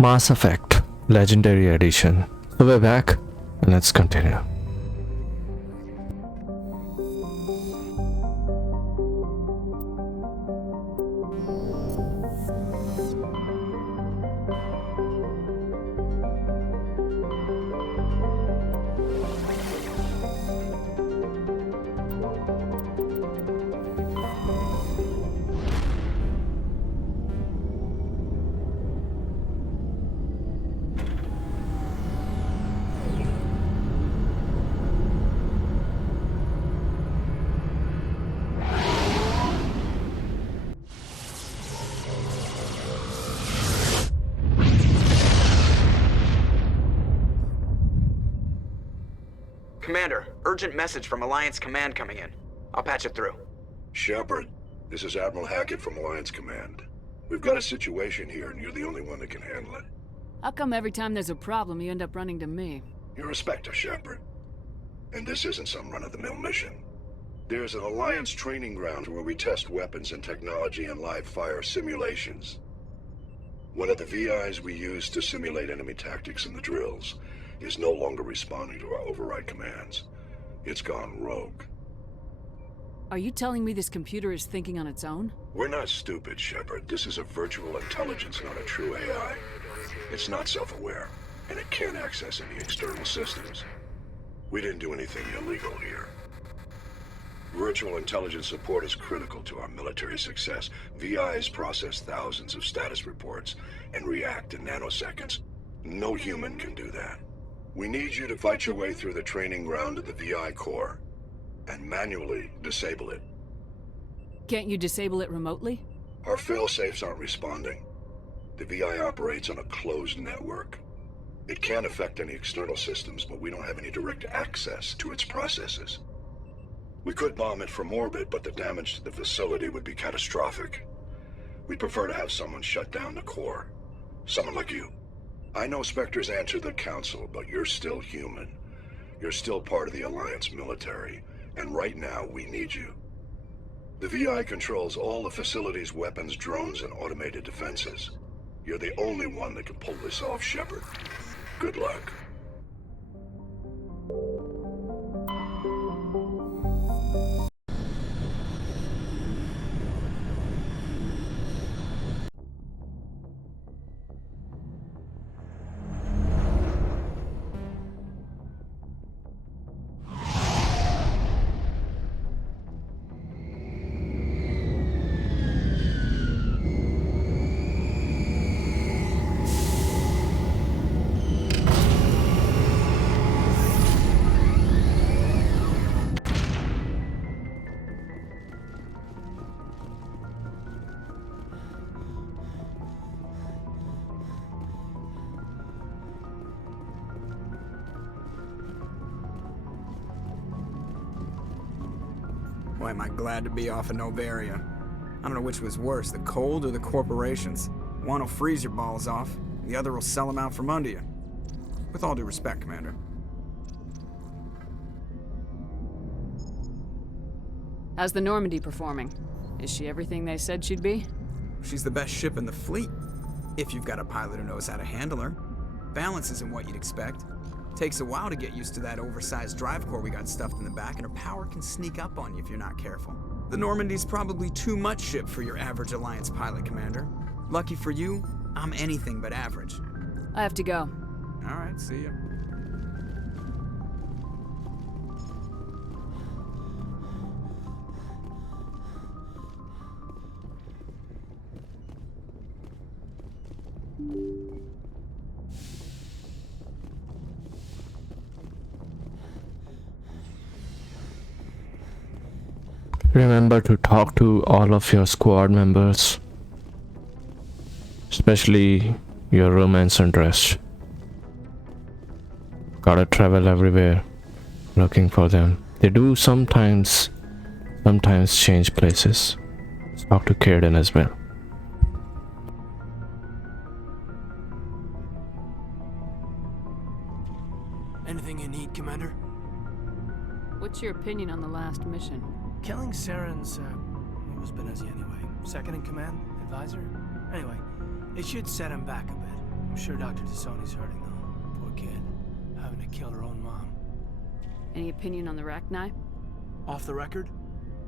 Mass Effect Legendary Edition. So we're back and let's continue. Commander, urgent message from Alliance Command coming in. I'll patch it through. Shepard, this is Admiral Hackett from Alliance Command. We've got a situation here, and you're the only one that can handle it. How come every time there's a problem, you end up running to me? You're a Spectre, Shepard. And this isn't some run-of-the-mill mission. There's an Alliance training ground where we test weapons and technology in live-fire simulations. One of the VIs we use to simulate enemy tactics in the drills is no longer responding to our override commands. It's gone rogue. Are you telling me this computer is thinking on its own? We're not stupid, Shepard. This is a virtual intelligence, not a true AI. It's not self-aware, and it can't access any external systems. We didn't do anything illegal here. Virtual intelligence support is critical to our military success. VIs process thousands of status reports and react in nanoseconds. No human can do that. We need you to fight your way through the training ground of the VI core and manually disable it. Can't you disable it remotely? Our fail-safes aren't responding. The VI operates on a closed network. It can't affect any external systems, but we don't have any direct access to its processes. We could bomb it from orbit, but the damage to the facility would be catastrophic. We'd prefer to have someone shut down the core. Someone like you. I know Spectres answer the Council, but you're still human. You're still part of the Alliance military, and right now we need you. The VI controls all the facility's weapons, drones, and automated defenses. You're the only one that can pull this off, Shepard. Good luck. Boy, am I glad to be off of Novaria. I don't know which was worse, the cold or the corporations. One will freeze your balls off, the other will sell them out from under you. With all due respect, Commander. How's the Normandy performing? Is she everything they said she'd be? She's the best ship in the fleet, if you've got a pilot who knows how to handle her. Balance isn't what you'd expect. Takes a while to get used to that oversized drive core we got stuffed in the back, and her power can sneak up on you if you're not careful. The Normandy's probably too much ship for your average Alliance pilot, Commander. Lucky for you, I'm anything but average. I have to go. All right, see ya. Remember to talk to all of your squad members, especially your romance interest. Gotta travel everywhere looking for them. They do sometimes change places. Let's talk to Kaden as well. Anything you need, Commander? What's your opinion on the last mission? Killing Saren's, he was busy anyway. Second in command? Advisor? Anyway, it should set him back a bit. I'm sure Dr. Tassoni's hurting, though. Poor kid. Having to kill her own mom. Any opinion on the Rachni? Off the record,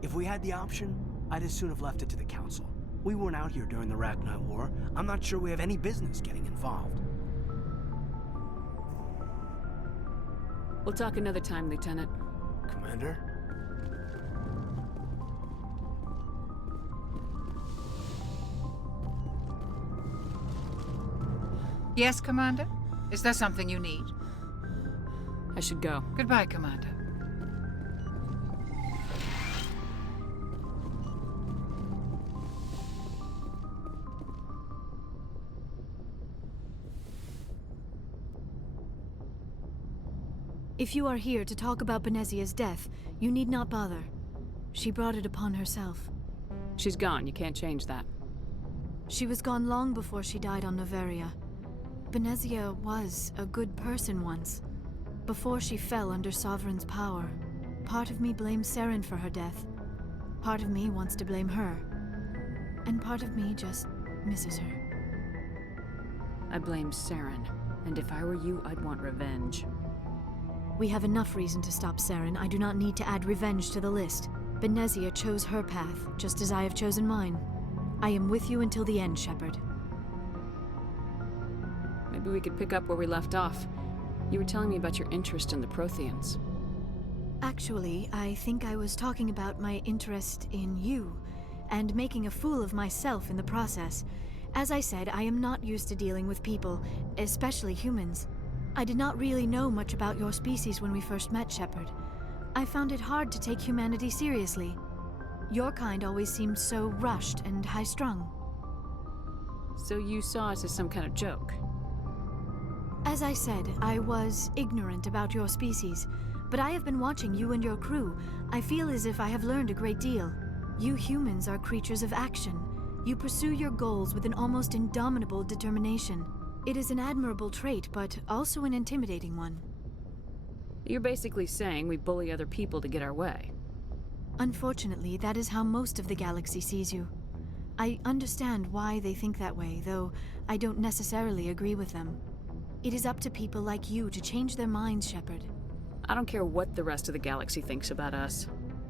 if we had the option, I'd as soon have left it to the Council. We weren't out here during the Rachni War. I'm not sure we have any business getting involved. We'll talk another time, Lieutenant. Commander? Yes, Commander? Is there something you need? I should go. Goodbye, Commander. If you are here to talk about Benezia's death, you need not bother. She brought it upon herself. She's gone. You can't change that. She was gone long before she died on Noveria. Benezia was a good person once, before she fell under Sovereign's power. Part of me blames Saren for her death. Part of me wants to blame her. And part of me just misses her. I blame Saren. And if I were you, I'd want revenge. We have enough reason to stop Saren. I do not need to add revenge to the list. Benezia chose her path, just as I have chosen mine. I am with you until the end, Shepard. Maybe we could pick up where we left off. You were telling me about your interest in the Protheans. Actually, I think I was talking about my interest in you, and making a fool of myself in the process. As I said, I am not used to dealing with people, especially humans. I did not really know much about your species when we first met, Shepard. I found it hard to take humanity seriously. Your kind always seemed so rushed and high-strung. So you saw us as some kind of joke? As I said, I was ignorant about your species, but I have been watching you and your crew. I feel as if I have learned a great deal. You humans are creatures of action. You pursue your goals with an almost indomitable determination. It is an admirable trait, but also an intimidating one. You're basically saying we bully other people to get our way. Unfortunately, that is how most of the galaxy sees you. I understand why they think that way, though I don't necessarily agree with them. It is up to people like you to change their minds, Shepard. I don't care what the rest of the galaxy thinks about us.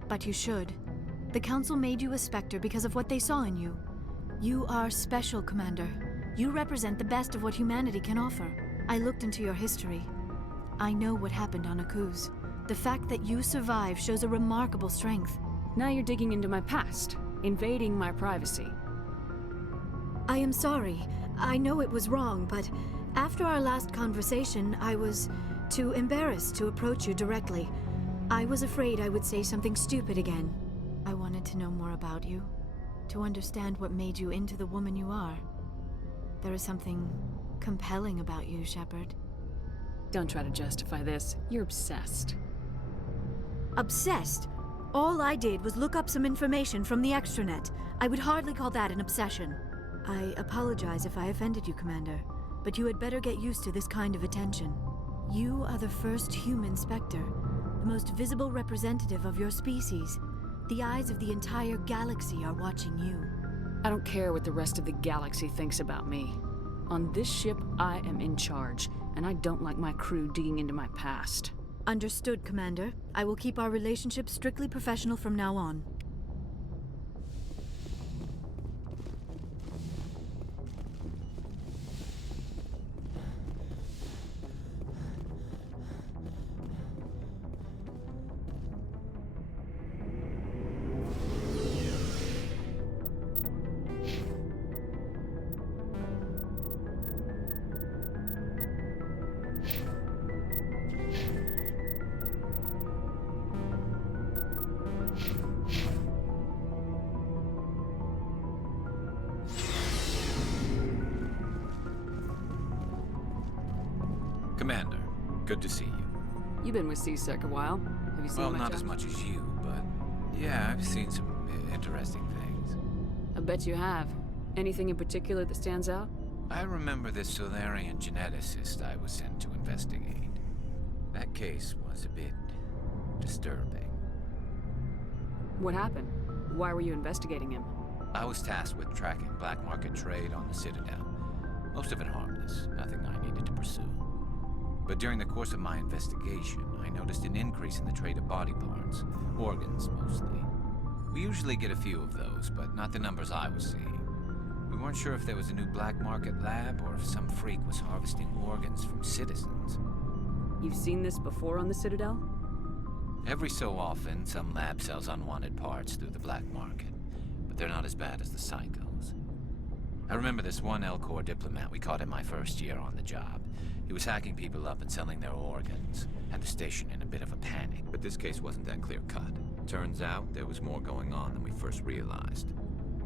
But you should. The Council made you a Spectre because of what they saw in you. You are special, Commander. You represent the best of what humanity can offer. I looked into your history. I know what happened on Akuz. The fact that you survived shows a remarkable strength. Now you're digging into my past, invading my privacy. I am sorry. I know it was wrong, but after our last conversation, I was too embarrassed to approach you directly. I was afraid I would say something stupid again. I wanted to know more about you, to understand what made you into the woman you are. There is something compelling about you, Shepard. Don't try to justify this. You're obsessed. Obsessed? All I did was look up some information from the extranet. I would hardly call that an obsession. I apologize if I offended you, Commander, but you had better get used to this kind of attention. You are the first human Spectre, the most visible representative of your species. The eyes of the entire galaxy are watching you. I don't care what the rest of the galaxy thinks about me. On this ship, I am in charge, and I don't like my crew digging into my past. Understood, Commander. I will keep our relationship strictly professional from now on. Commander, good to see you. You've been with C-Sec a while. Have you seen Well, much not of as it? much as you, but yeah, I've seen some interesting things. I bet you have. Anything in particular that stands out? I remember this Thorian geneticist I was sent to investigate. That case was a bit disturbing. What happened? Why were you investigating him? I was tasked with tracking black market trade on the Citadel. Most of it harmless, nothing I needed to pursue. But during the course of my investigation, I noticed an increase in the trade of body parts, organs mostly. We usually get a few of those, but not the numbers I was seeing. We weren't sure if there was a new black market lab or if some freak was harvesting organs from citizens. You've seen this before on the Citadel? Every so often, some lab sells unwanted parts through the black market, but they're not as bad as the psychos. I remember this one Elcor diplomat we caught in my first year on the job. He was hacking people up and selling their organs. Had the station in a bit of a panic, but this case wasn't that clear-cut. Turns out there was more going on than we first realized.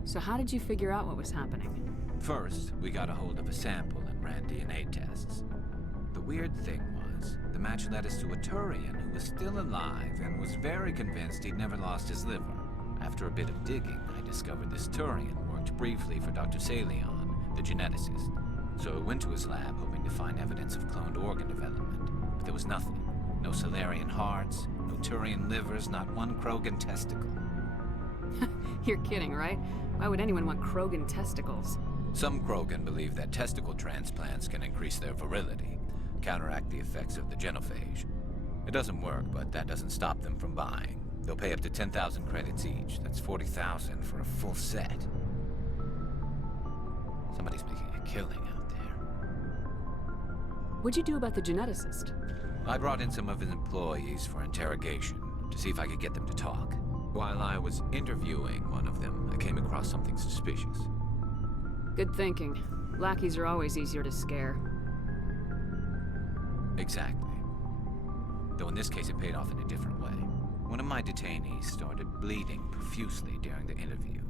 So how did you figure out what was happening? First, we got a hold of a sample and ran DNA tests. The weird thing was, the match led us to a Thorian who was still alive and was very convinced he'd never lost his liver. After a bit of digging, I discovered this Thorian worked briefly for Dr. Salion, the geneticist. So I went to his lab hoping to find evidence of cloned organ development, but there was nothing. No Salarian hearts, no Thorian livers, not one Krogan testicle. You're kidding, right? Why would anyone want Krogan testicles? Some Krogan believe that testicle transplants can increase their virility, counteract the effects of the genophage. It doesn't work, but that doesn't stop them from buying. They'll pay up to 10,000 credits each. That's 40,000 for a full set. Somebody's making a killing out there. What'd you do about the geneticist? I brought in some of his employees for interrogation, to see if I could get them to talk. While I was interviewing one of them, I came across something suspicious. Good thinking. Lackeys are always easier to scare. Exactly. Though in this case it paid off in a different way. One of my detainees started bleeding profusely during the interview.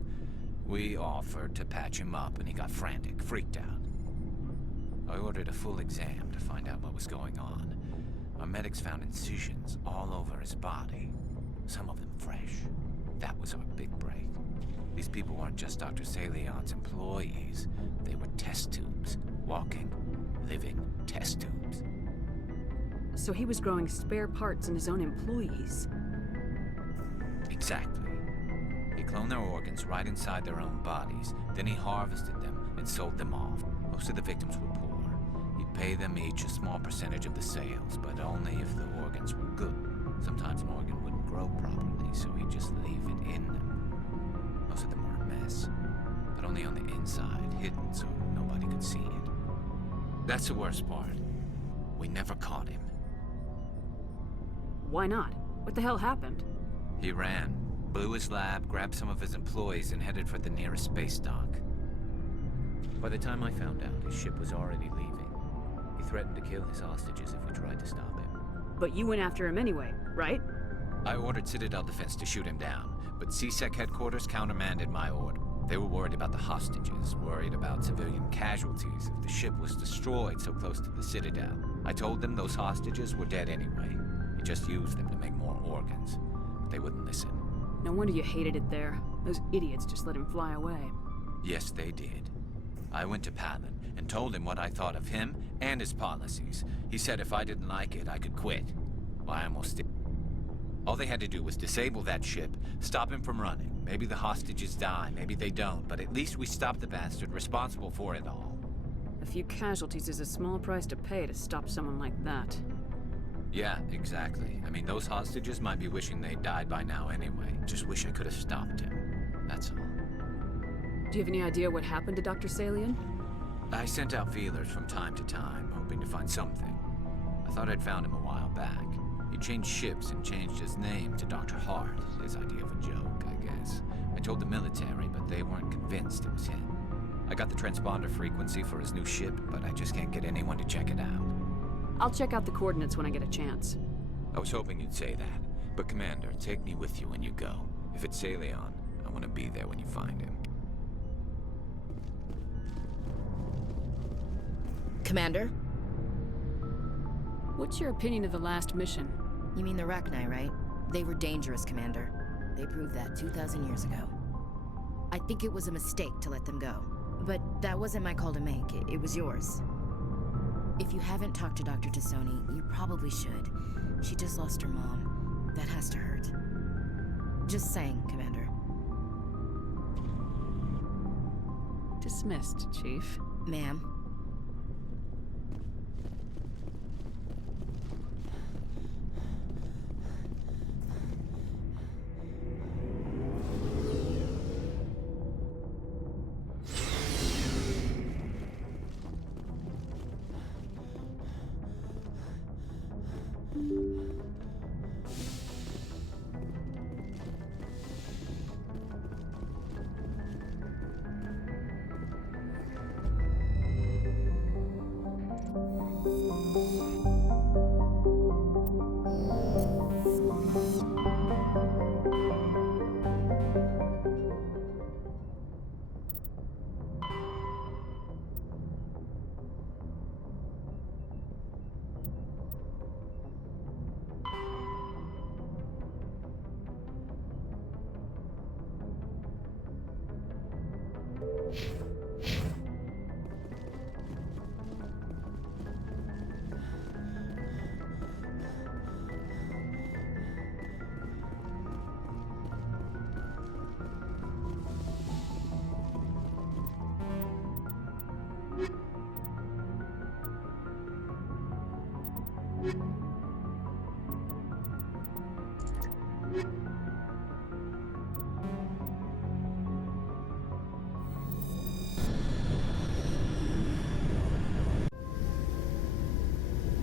We offered to patch him up and he got frantic, freaked out. I ordered a full exam to find out what was going on. Our medics found incisions all over his body, some of them fresh. That was our big break. These people weren't just Dr. Salion's employees. They were test tubes. Walking, living test tubes. So he was growing spare parts in his own employees. Exactly. He cloned their organs right inside their own bodies. Then he harvested them and sold them off. Most of the victims were poor. He'd pay them each a small percentage of the sales, but only if the organs were good. Sometimes an organ wouldn't grow properly, so he'd just leave it in them. Most of them were a mess, but only on the inside, hidden so nobody could see it. That's the worst part. We never caught him. Why not? What the hell happened? He ran, blew his lab, grabbed some of his employees, and headed for the nearest space dock. By the time I found out, his ship was already leaving. He threatened to kill his hostages if we tried to stop him. But you went after him anyway, right? I ordered Citadel Defense to shoot him down, but CSEC headquarters countermanded my order. They were worried about the hostages, worried about civilian casualties if the ship was destroyed so close to the Citadel. I told them those hostages were dead anyway. We just used them to make more organs. But they wouldn't listen. No wonder you hated it there. Those idiots just let him fly away. Yes, they did. I went to Palin and told him what I thought of him and his policies. He said if I didn't like it, I could quit. Well, I almost did. All they had to do was disable that ship, stop him from running. Maybe the hostages die, maybe they don't, but at least we stopped the bastard responsible for it all. A few casualties is a small price to pay to stop someone like that. Yeah, exactly. I mean, those hostages might be wishing they'd died by now anyway. Just wish I could have stopped him. That's all. Do you have any idea what happened to Dr. Salion? I sent out feelers from time to time, hoping to find something. I thought I'd found him a while back. He changed ships and changed his name to Dr. Hart, his idea of a joke, I guess. I told the military, but they weren't convinced it was him. I got the transponder frequency for his new ship, but I just can't get anyone to check it out. I'll check out the coordinates when I get a chance. I was hoping you'd say that. But Commander, take me with you when you go. If it's Salion, I want to be there when you find him. Commander? What's your opinion of the last mission? You mean the Rachni, right? They were dangerous, Commander. They proved that 2,000 years ago. I think it was a mistake to let them go. But that wasn't my call to make. It was yours. If you haven't talked to Dr. Tassoni, you probably should. She just lost her mom. That has to hurt. Just saying, Commander. Dismissed, Chief. Ma'am,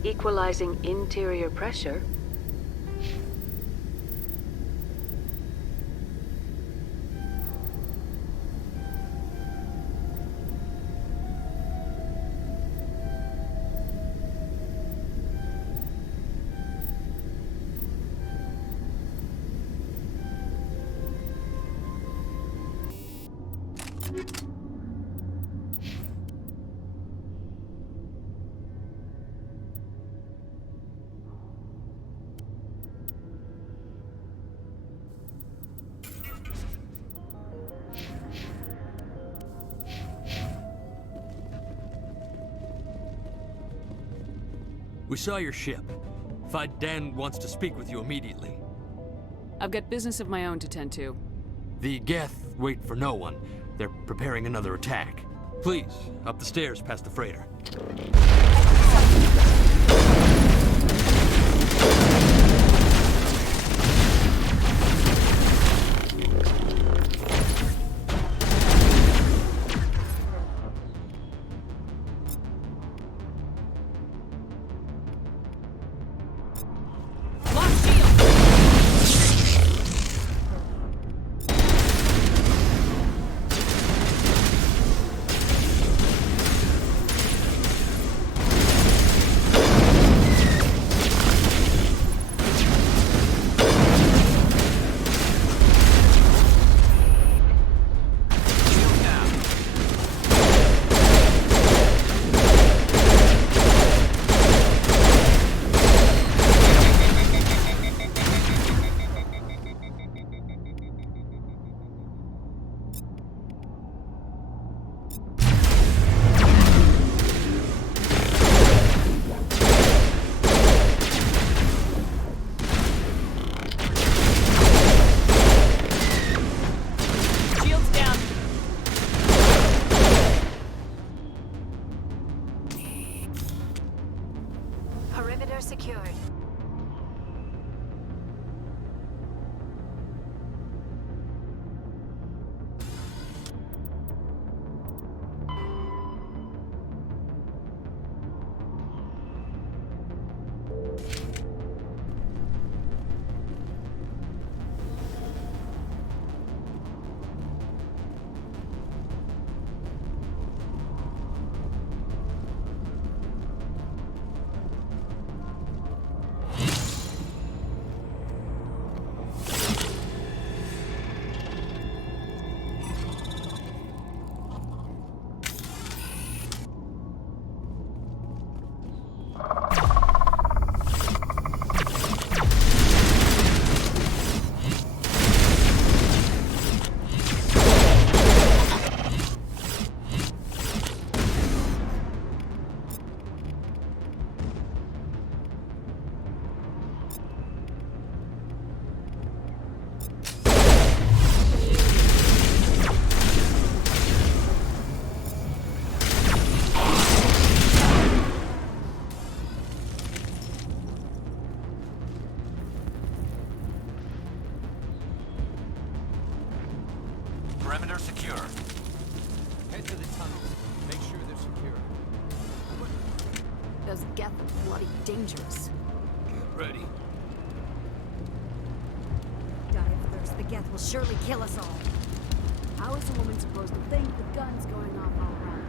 Equalizing interior pressure. We saw your ship. Dan wants to speak with you immediately. I've got business of my own to tend to. The Geths wait for no one. They're preparing another attack. Please, up the stairs past the freighter. Perimeter secured. Perimeter secure. Head to the tunnel. Make sure they're secure. Those Geths are bloody dangerous. Get ready. Die of thirst. The Geth will surely kill us all. How is a woman supposed to think with guns going off all around?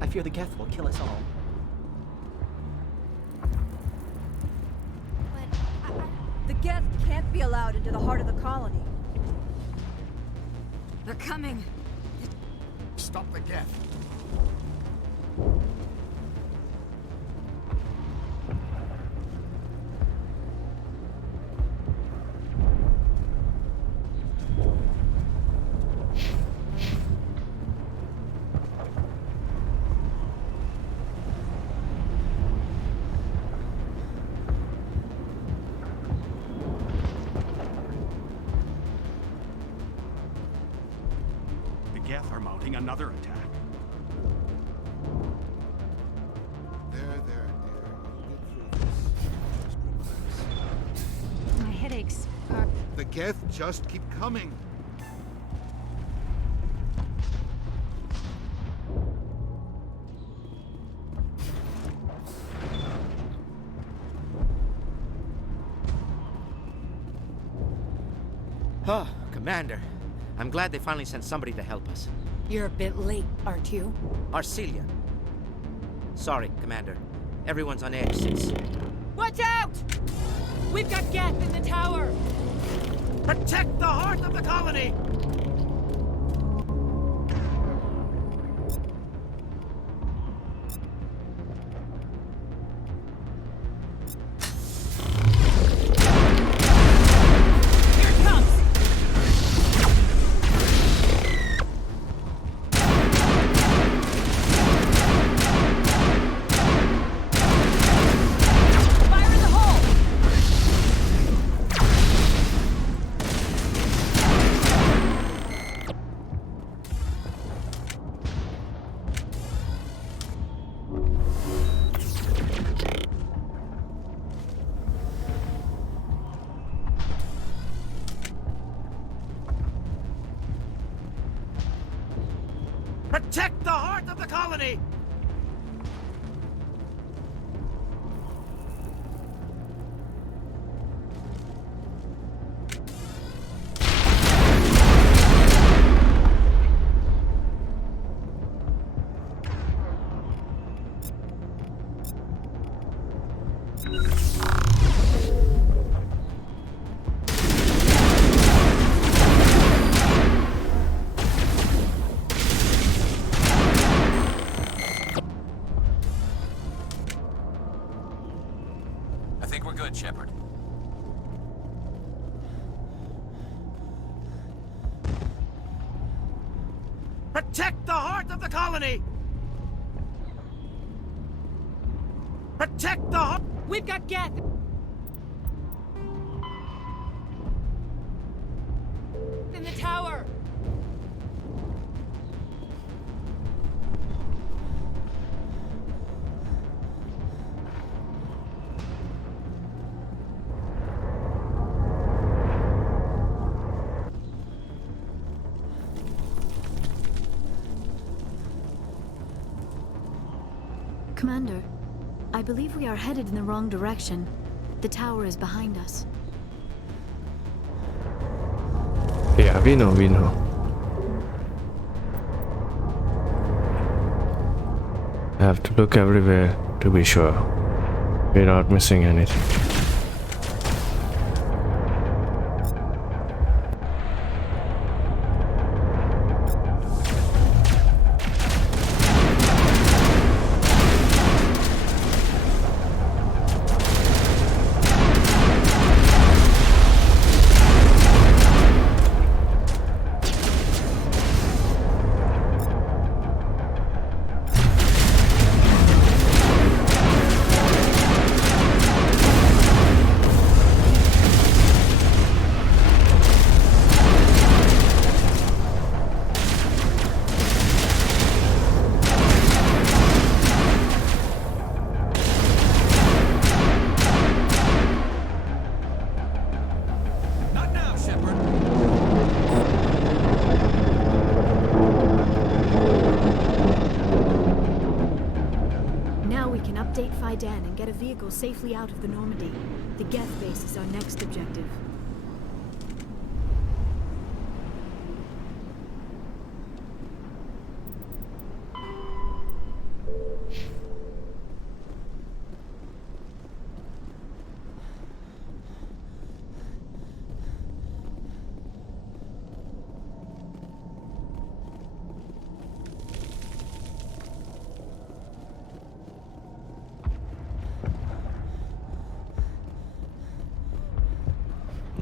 I fear the Geth will kill us all. The Geth can't be allowed into the heart of the colony. They're coming. Stop the Geth. Geth are mounting another attack. There, dear. You'll get through this. Just relax. My headaches are... The Geth just keep coming. Oh, Commander. I'm glad they finally sent somebody to help us. You're a bit late, aren't you? Arcelia. Sorry, Commander. Everyone's on edge since... Watch out! We've got Geth in the tower! Protect the heart of the colony! Protect the heart of the colony! Shepard. Protect the heart of the colony! Protect the heart! We've got Geth! In the tower! Commander, I believe we are headed in the wrong direction. The tower is behind us. Yeah, we know. I have to look everywhere to be sure we're not missing anything. And get a vehicle safely out of the Normandy. The Geth base is our next objective.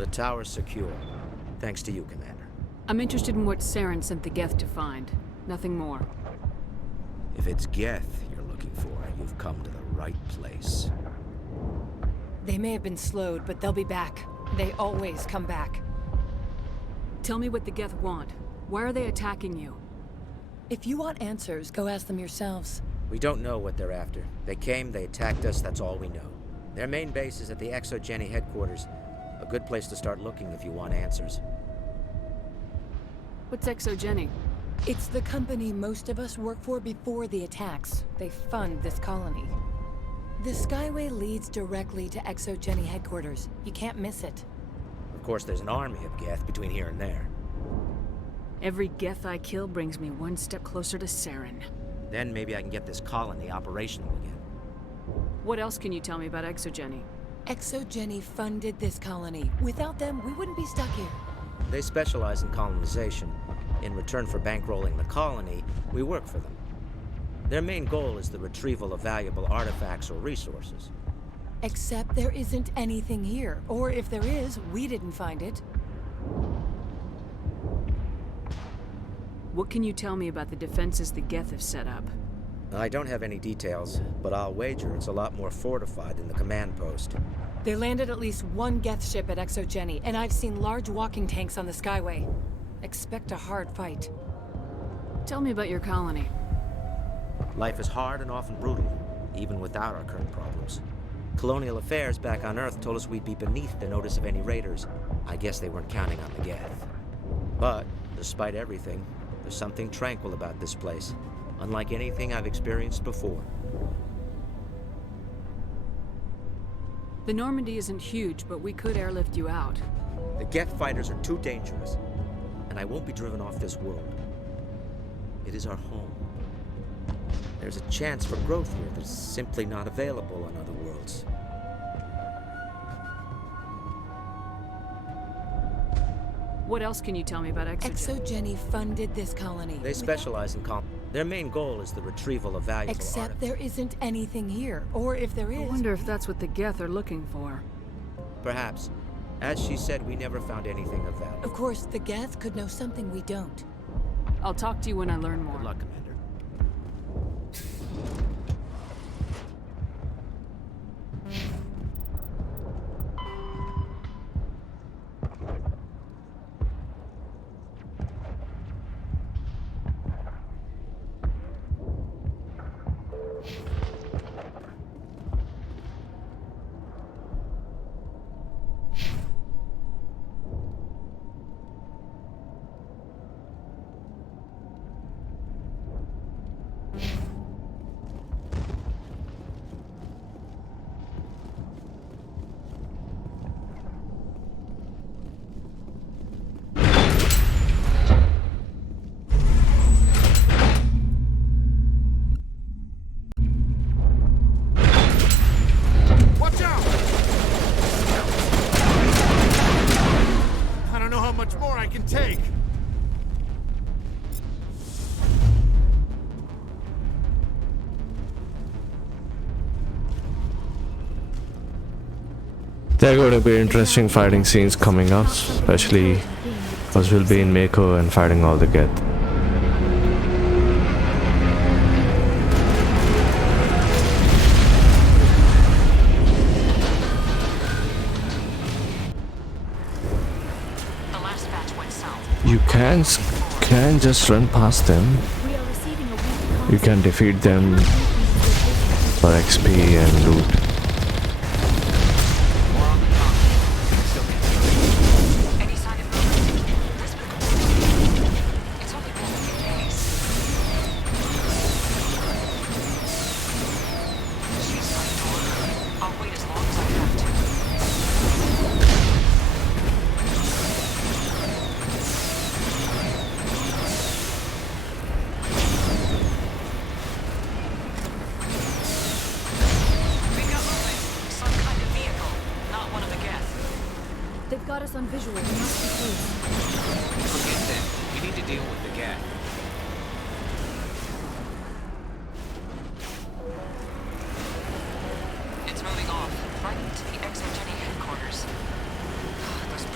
The tower's secure. Thanks to you, Commander. I'm interested in what Saren sent the Geth to find. Nothing more. If it's Geth you're looking for, you've come to the right place. They may have been slowed, but they'll be back. They always come back. Tell me what the Geth want. Why are they attacking you? If you want answers, go ask them yourselves. We don't know what they're after. They came, they attacked us, that's all we know. Their main base is at the Exogeny headquarters. A good place to start looking if you want answers. What's Exogeny? It's the company most of us work for before the attacks. They fund this colony. The Skyway leads directly to Exogeny headquarters. You can't miss it. Of course, there's an army of Geth between here and there. Every Geth I kill brings me one step closer to Saren. Then maybe I can get this colony operational again. What else can you tell me about Exogeny? Exogeny funded this colony. Without them, we wouldn't be stuck here. They specialize in colonization. In return for bankrolling the colony, we work for them. Their main goal is the retrieval of valuable artifacts or resources. Except there isn't anything here. Or if there is, we didn't find it. What can you tell me about the defenses the Geth have set up? I don't have any details, but I'll wager it's a lot more fortified than the command post. They landed at least one Geth ship at Exogeny, and I've seen large walking tanks on the Skyway. Expect a hard fight. Tell me about your colony. Life is hard and often brutal, even without our current problems. Colonial affairs back on Earth told us we'd be beneath the notice of any raiders. I guess they weren't counting on the Geth. But, despite everything, there's something tranquil about this place, unlike anything I've experienced before. The Normandy isn't huge, but we could airlift you out. The Geth fighters are too dangerous, and I won't be driven off this world. It is our home. There's a chance for growth here that's simply not available on other worlds. What else can you tell me about Exogeny? Exogeny funded this colony. They specialize in Their main goal is the retrieval of valuable Except there isn't anything here. Or if there is... I wonder if that's what the Geth are looking for. Perhaps. As she said, we never found anything of value. Of course, the Geth could know something we don't. I'll talk to you when I learn more. Good luck, Commander. There are going to be interesting fighting scenes coming up, especially because we'll be in Mako and fighting all the Geth. You can just run past them. You can defeat them for XP and loot. They've got us on visual. We must be close. Forget them. We need to deal with the Geth. It's moving off, right into the Exogeny headquarters. Those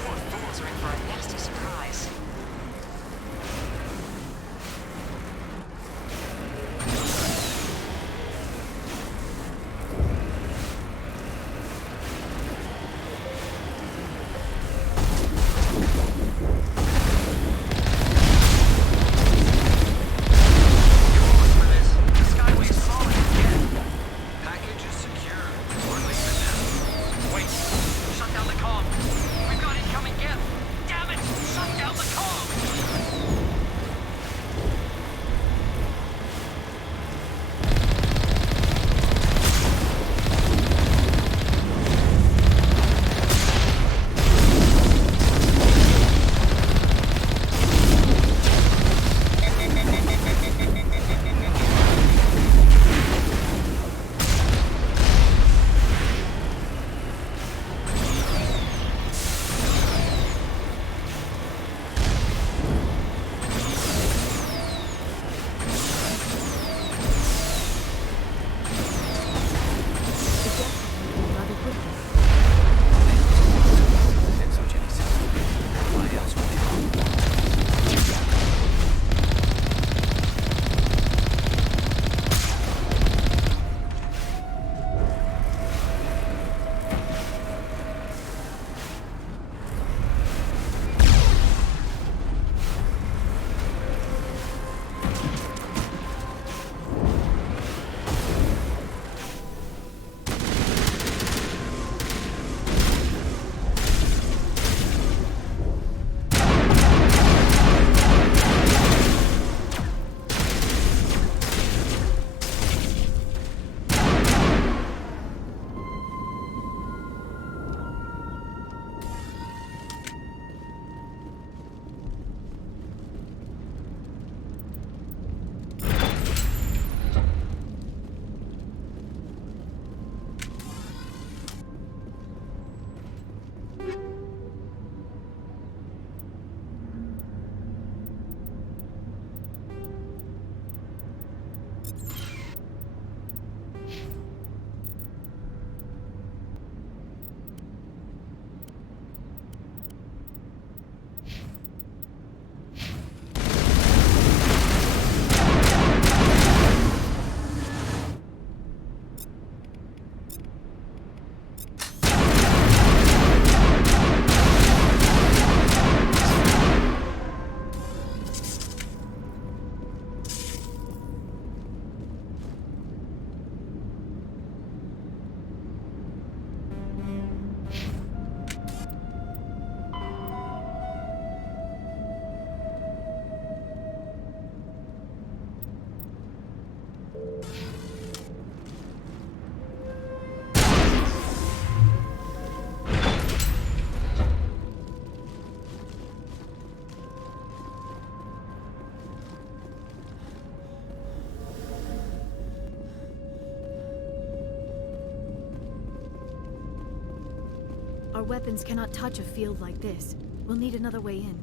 Our weapons cannot touch a field like this. We'll need another way in.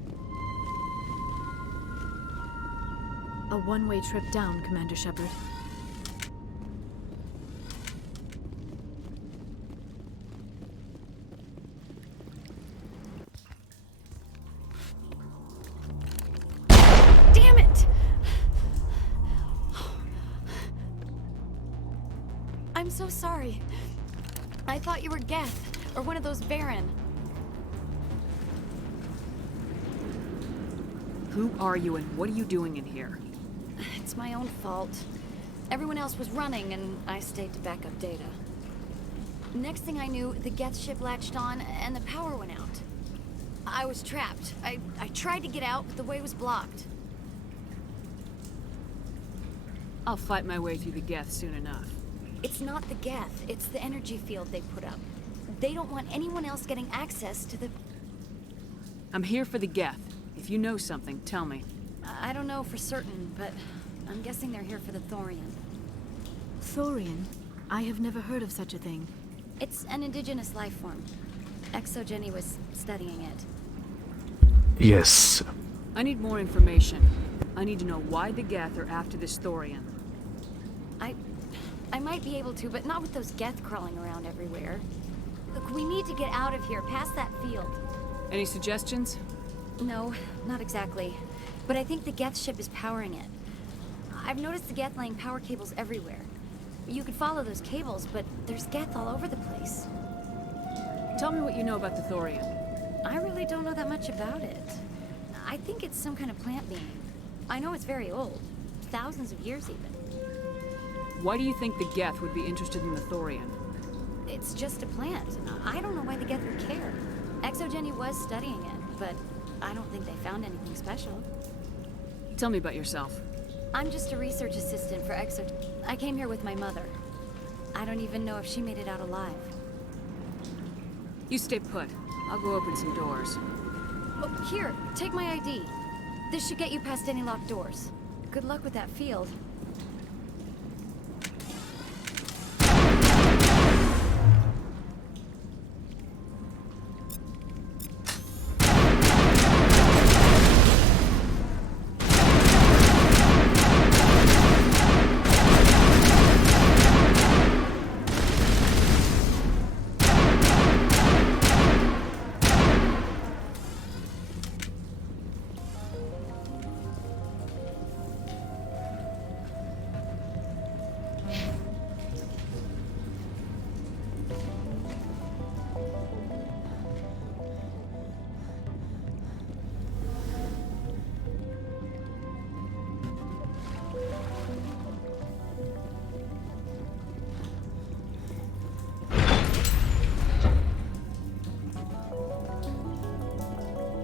A one-way trip down, Commander Shepard. Damn it! I'm so sorry. I thought you were Geth. Or one of those Baron. Who are you and what are you doing in here? It's my own fault. Everyone else was running and I stayed to back up data. Next thing I knew, the Geths ship latched on and the power went out. I was trapped. I tried to get out, but the way was blocked. I'll fight my way through the Geth soon enough. It's not the Geth, it's the energy field they put up. They don't want anyone else getting access to the... I'm here for the Geth. If you know something, tell me. I don't know for certain, but I'm guessing they're here for the Thorian. Thorian? I have never heard of such a thing. It's an indigenous life form. Exogeny was studying it. Yes. I need more information. I need to know why the Geth are after this Thorian. I might be able to, but not with those Geth crawling around everywhere. Look, we need to get out of here, past that field. Any suggestions? No, not exactly. But I think the Geth ship is powering it. I've noticed the Geth laying power cables everywhere. You could follow those cables, but there's Geth all over the place. Tell me what you know about the Thorian. I really don't know that much about it. I think it's some kind of plant being. I know it's very old. Thousands of years even. Why do you think the Geth would be interested in the Thorian? It's just a plant. I don't know why the Geth would care. Exogeny was studying it, but I don't think they found anything special. Tell me about yourself. I'm just a research assistant for I came here with my mother. I don't even know if she made it out alive. You stay put. I'll go open some doors. Oh, here, take my ID. This should get you past any locked doors. Good luck with that field.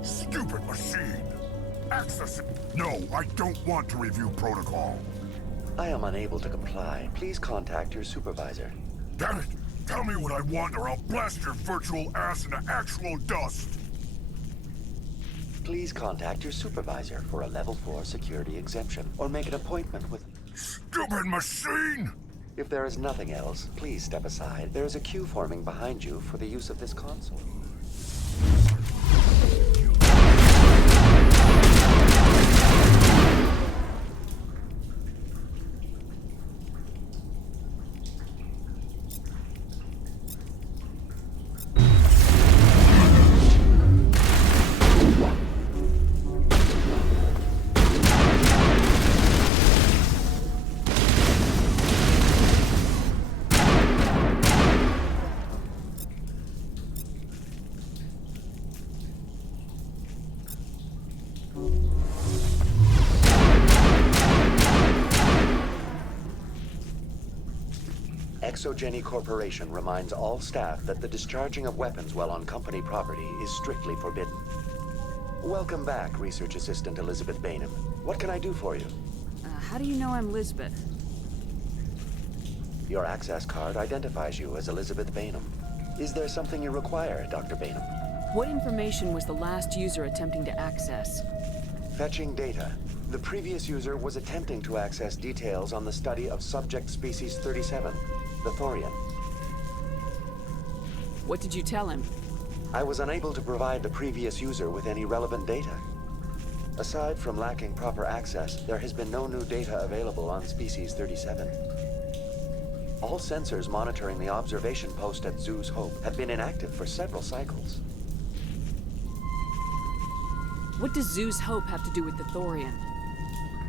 Stupid machine! Access it! No, I don't want to review protocol. I am unable to comply. Please contact your supervisor. Damn it! Tell me what I want or I'll blast your virtual ass into actual dust! Please contact your supervisor for a level 4 security exemption, or make an appointment with... Stupid machine! If there is nothing else, please step aside. There is a queue forming behind you for the use of this console. Exogeny Corporation reminds all staff that the discharging of weapons while on company property is strictly forbidden. Welcome back, Research Assistant Elizabeth Bainham. What can I do for you? How do you know I'm Lisbeth? Your access card identifies you as Elizabeth Bainham. Is there something you require, Dr. Bainham? What information was the last user attempting to access? Fetching data. The previous user was attempting to access details on the study of subject species 37, the Thorian. What did you tell him? I was unable to provide the previous user with any relevant data. Aside from lacking proper access, there has been no new data available on species 37. All sensors monitoring the observation post at Zoo's Hope have been inactive for several cycles. What does Zoo's Hope have to do with the Thorian?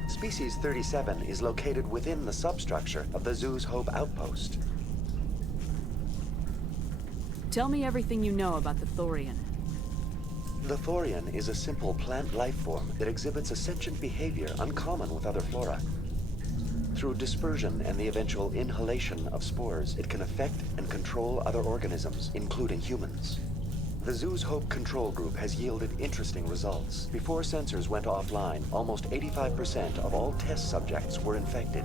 Species 37 is located within the substructure of the Zoo's Hope outpost. Tell me everything you know about the Thorian. The Thorian is a simple plant life form that exhibits a sentient behavior uncommon with other flora. Through dispersion and the eventual inhalation of spores, it can affect and control other organisms, including humans. The Zoo's Hope control group has yielded interesting results. Before sensors went offline, almost 85% of all test subjects were infected.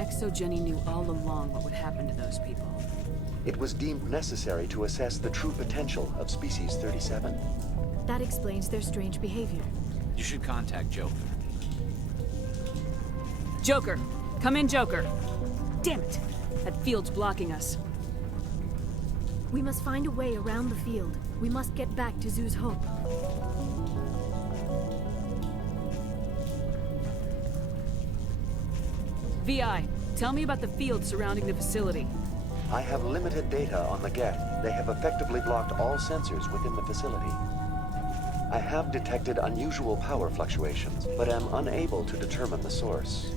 Exogeny knew all along what would happen to those people. It was deemed necessary to assess the true potential of species 37. That explains their strange behavior. You should contact Joker. Joker! Come in, Joker! Damn it! That field's blocking us. We must find a way around the field. We must get back to Zoo's Hope. VI, tell me about the field surrounding the facility. I have limited data on the Geths. They have effectively blocked all sensors within the facility. I have detected unusual power fluctuations, but am unable to determine the source.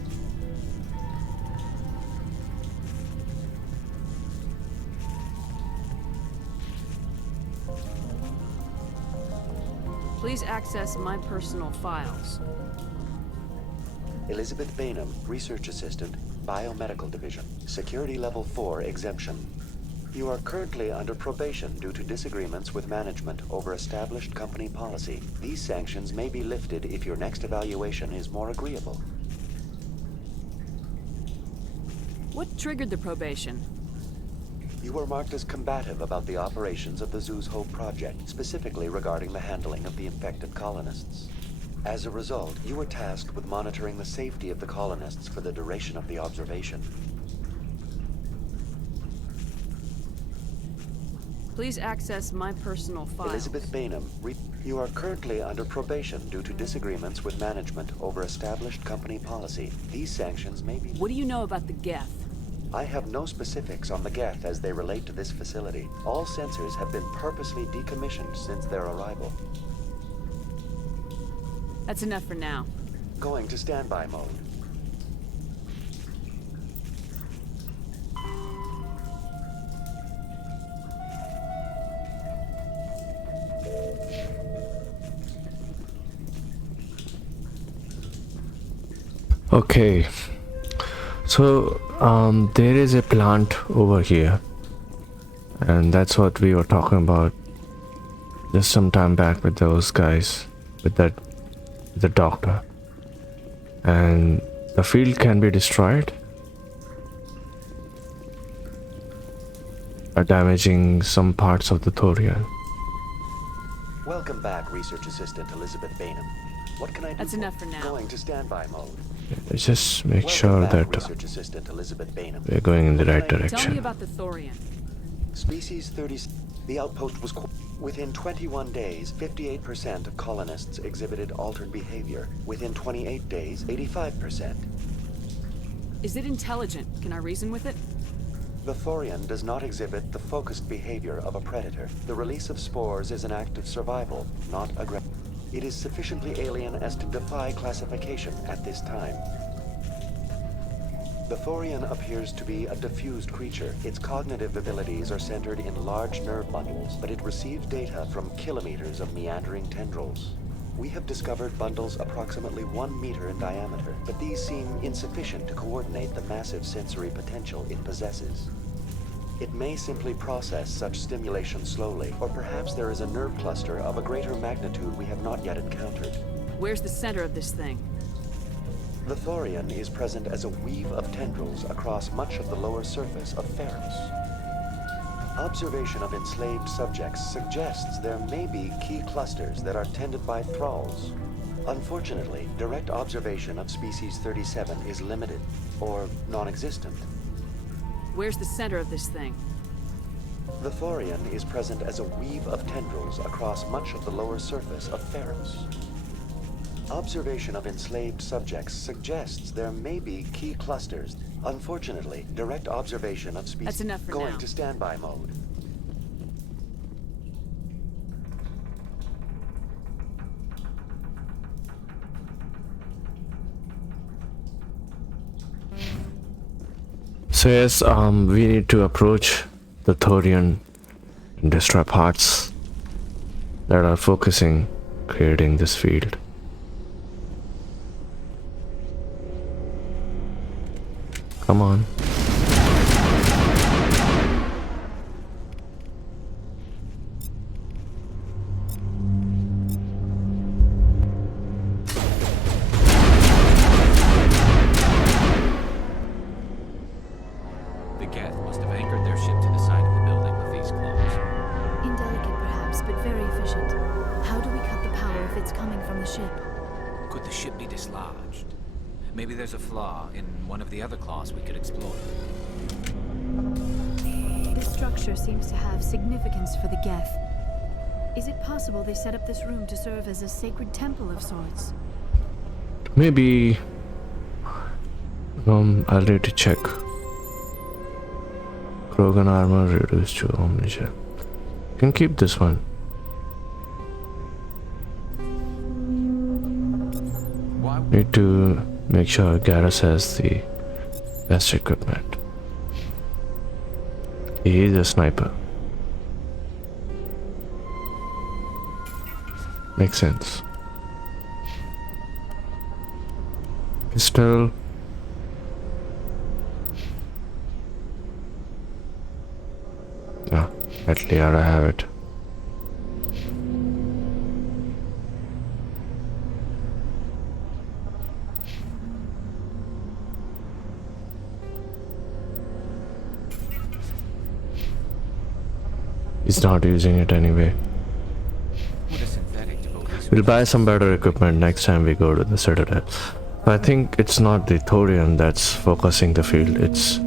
Please access my personal files. Elizabeth Bainham, Research Assistant, Biomedical Division, Security Level 4 exemption. You are currently under probation due to disagreements with management over established company policy. These sanctions may be lifted if your next evaluation is more agreeable. What triggered the probation? You were marked as combative about the operations of the Zoo's Hope project, specifically regarding the handling of the infected colonists. As a result, you were tasked with monitoring the safety of the colonists for the duration of the observation. Please access my personal files. Elizabeth Bainham, you are currently under probation due to disagreements with management over established company policy. These sanctions may be... What do you know about the Geth? I have no specifics on the Geth as they relate to this facility. All sensors have been purposely decommissioned since their arrival. That's enough for now. Going to standby mode. Okay, so there is a plant over here, and that's what we were talking about just some time back with those guys, with the doctor. And the field can be destroyed by damaging some parts of the Thorian. Welcome back, Research Assistant Elizabeth Bainham. What can I do? That's enough for now. Going to standby mode. Let's just make sure that Research Assistant Elizabeth Bainham. we're going in the right Tell me direction. about the Thorian. Species 30. The outpost was within 21 days. 58% of colonists exhibited altered behavior. Within 28 days, 85%. Is it intelligent? Can I reason with it? The Thorian does not exhibit the focused behavior of a predator. The release of spores is an act of survival, not aggression. It is sufficiently alien as to defy classification at this time. The Thorian appears to be a diffused creature. Its cognitive abilities are centered in large nerve bundles, but it receives data from kilometers of meandering tendrils. We have discovered bundles approximately 1 meter in diameter, but these seem insufficient to coordinate the massive sensory potential it possesses. It may simply process such stimulation slowly, or perhaps there is a nerve cluster of a greater magnitude we have not yet encountered. Where's the center of this thing? The Thorian is present as a weave of tendrils across much of the lower surface of Feros. Observation of enslaved subjects suggests there may be key clusters that are tended by thralls. Unfortunately, direct observation of species 37 is limited, or non-existent. Where's the center of this thing? The Thorian is present as a weave of tendrils across much of the lower surface of Feros. Observation of enslaved subjects suggests there may be key clusters. Unfortunately, direct observation of species... That's enough for Going now. to standby mode. So yes, we need to approach the Thorian and destroy parts that are focusing, creating this field. Come on. The Geth must have anchored their ship to the side of the building with these claws. Indelicate perhaps, but very efficient. How do we cut the power if it's coming from the ship? Could the ship be dislodged? Maybe there's a flaw in one of the other claws we could explore. This structure seems to have significance for the Geth. Is it possible they set up this room to serve as a sacred temple of sorts? Maybe I'll need to check. Krogan armor reduced to omniscient. You can keep this one. Need to make sure Garrus has the best equipment. He is a sniper. Makes sense. Pistol. Ah, at Liara have it. He's not using it anyway. We'll buy some better equipment next time we go to the Citadel. I think it's not the Thorian that's focusing the field, it's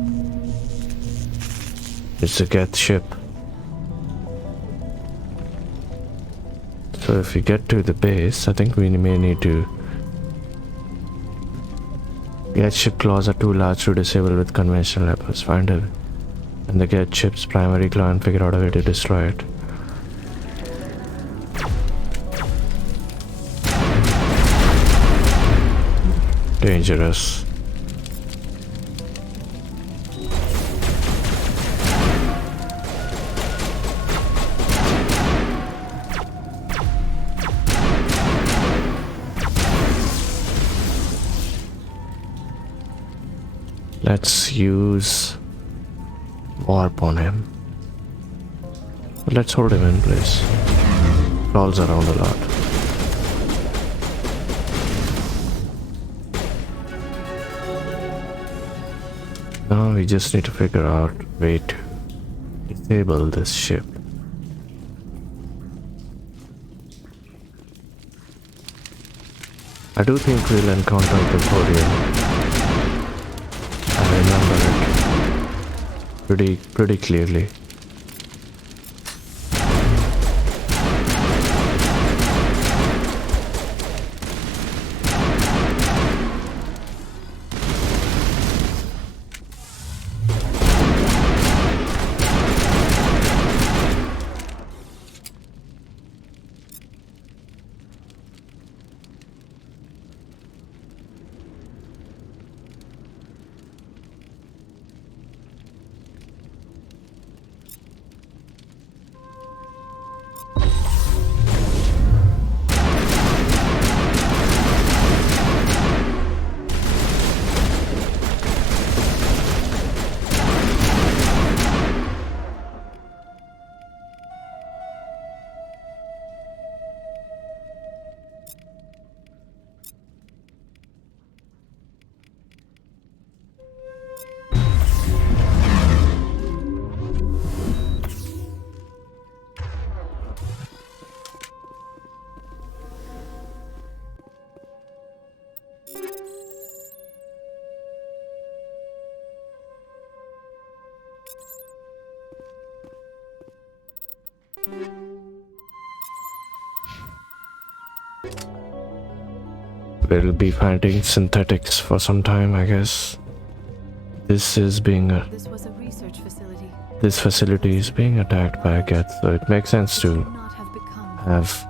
a Geth ship. So if we get to the base, I think we may need to... Geth ship claws are too large to disable with conventional weapons. Find it and the Geth ship's primary claw and figure out a way to destroy it. Dangerous. Let's use warp on him. Let's hold him in place. Crawls around a lot. Now we just need to figure out a way to disable this ship. I do think we'll encounter the Thorian. I remember it pretty clearly. We'll be finding synthetics for some time, I guess. This is being a... This was a research facility. This facility is being attacked by a Geth, so it makes sense to have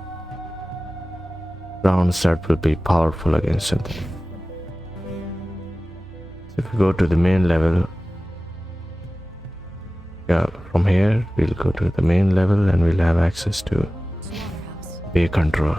rounds that will be powerful against it. So if we go to the main level, yeah, from here we'll go to the main level and we'll have access to bay control.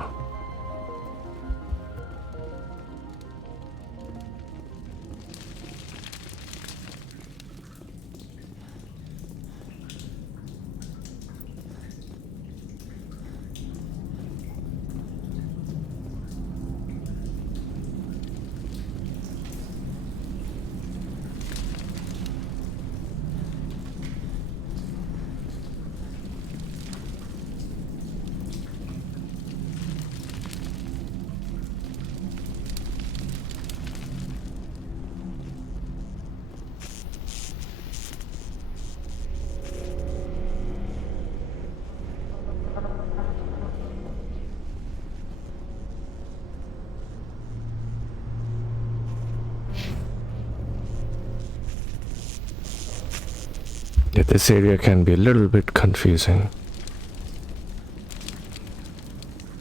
Yeah, this area can be a little bit confusing,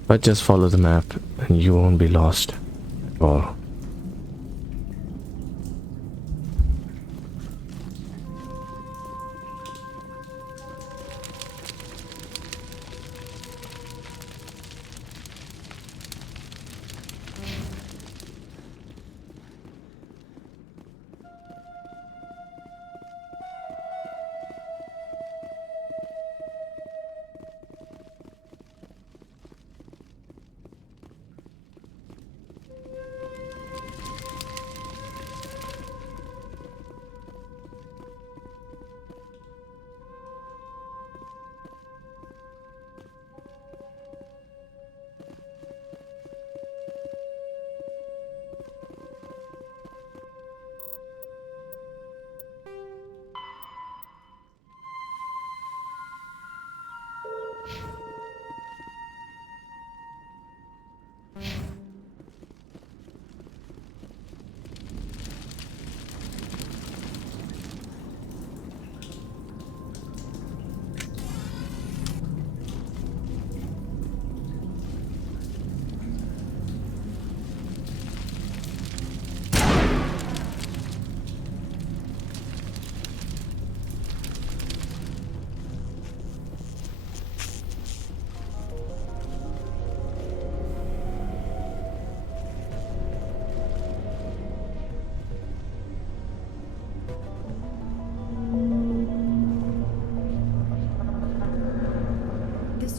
but just follow the map and you won't be lost at all.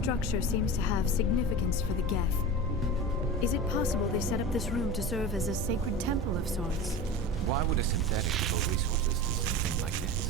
Structure seems to have significance for the Geth. Is it possible they set up this room to serve as a sacred temple of sorts? Why would a synthetic devote resources to something like this?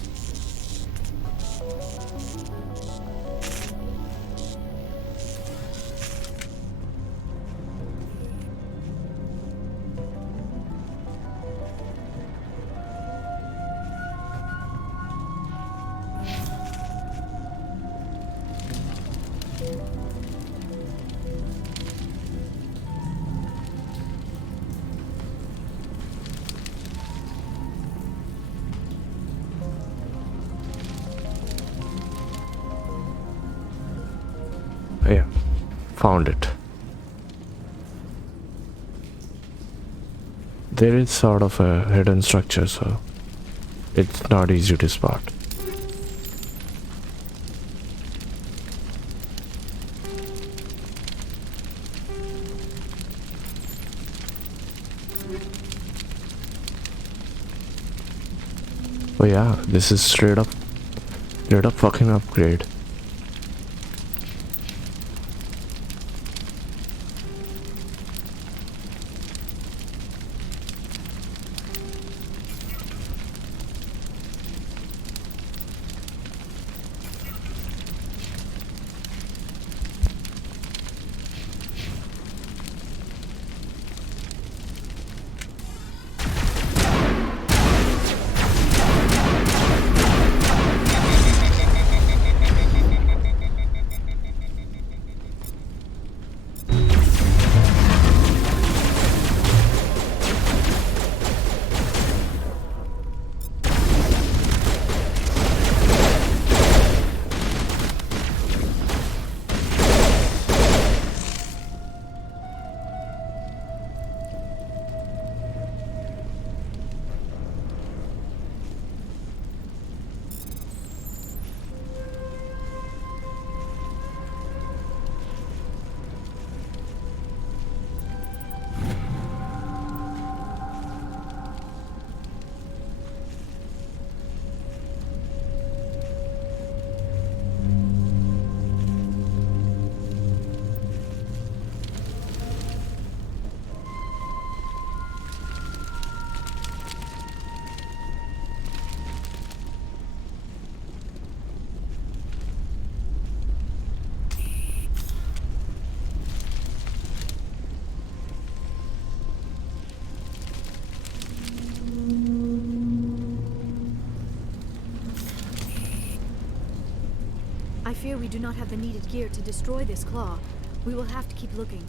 Yeah, found it. There is sort of a hidden structure, so it's not easy to spot. Oh yeah, this is straight up fucking upgrade. I fear we do not have the needed gear to destroy this claw. We will have to keep looking.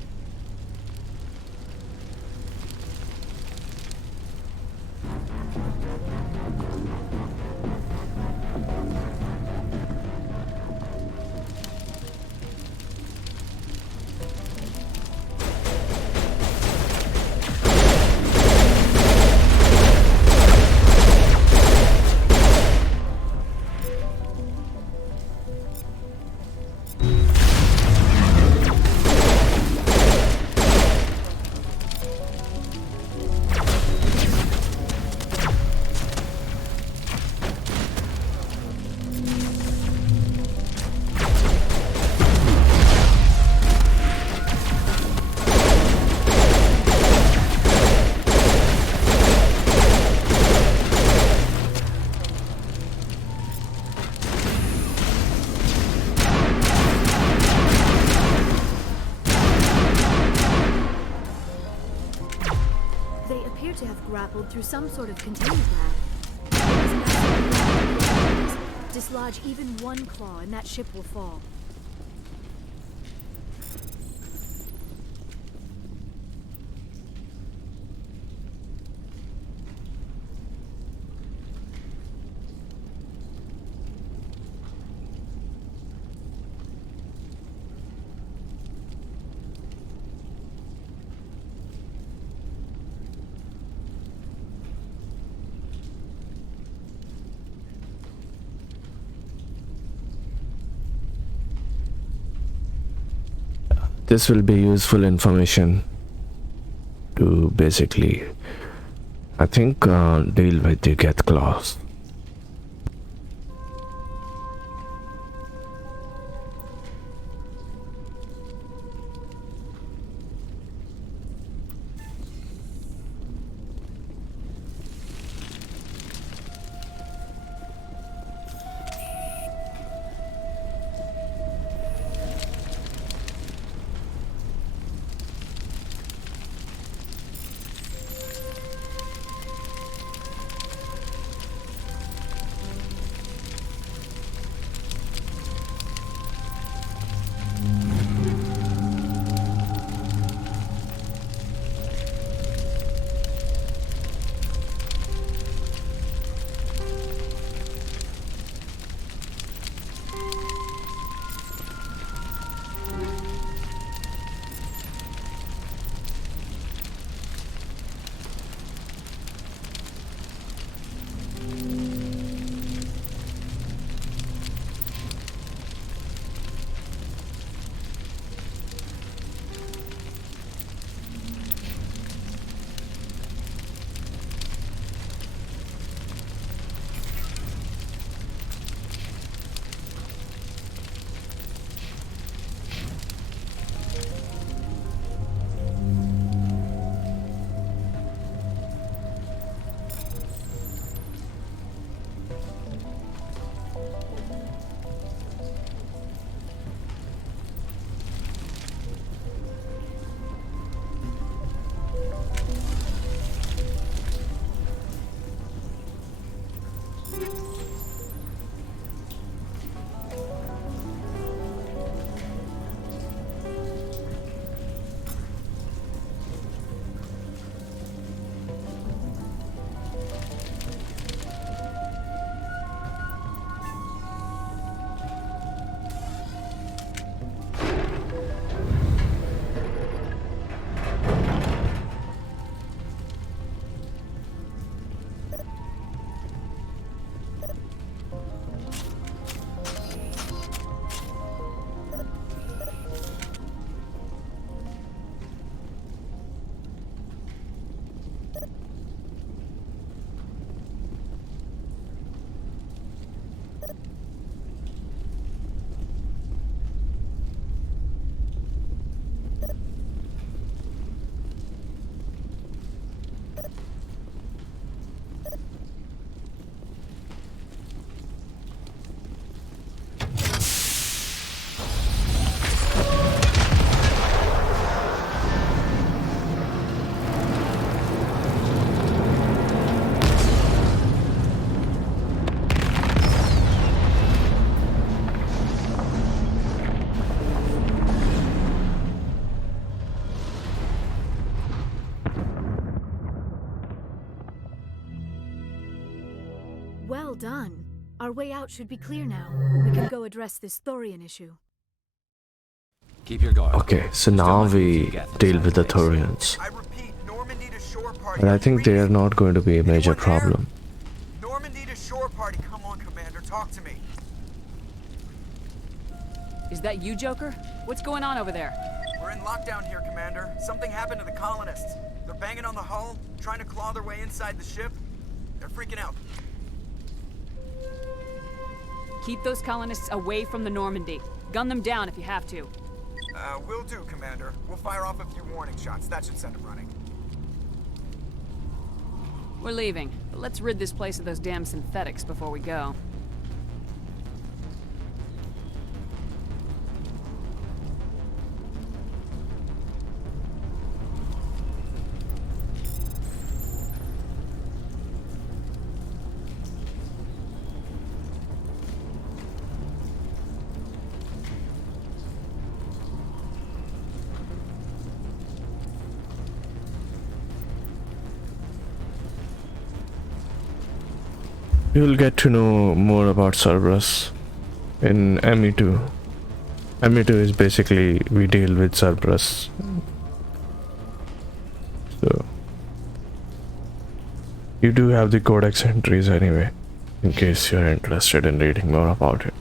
Through some sort of containment lab. Dislodge even one claw and that ship will fall. This will be useful information to basically, I think, deal with the Geth claws. Well done. Our way out should be clear now. We can go address this Thorian issue. Keep your guard. Okay, so now we deal with the Thorians. And I think they are not going to be a major problem. Normandy to shore party. Come on, Commander. Talk to me. Is that you, Joker? What's going on over there? We're in lockdown here, Commander. Something happened to the colonists. They're banging on the hull, trying to claw their way inside the ship. They're freaking out. Keep those colonists away from the Normandy. Gun them down if you have to. Will do, Commander. We'll fire off a few warning shots. That should send them running. We're leaving, but let's rid this place of those damn synthetics before we go. You'll get to know more about Cerberus in ME2. ME2 is basically we deal with Cerberus. So you do have the codex entries anyway, in case you're interested in reading more about it.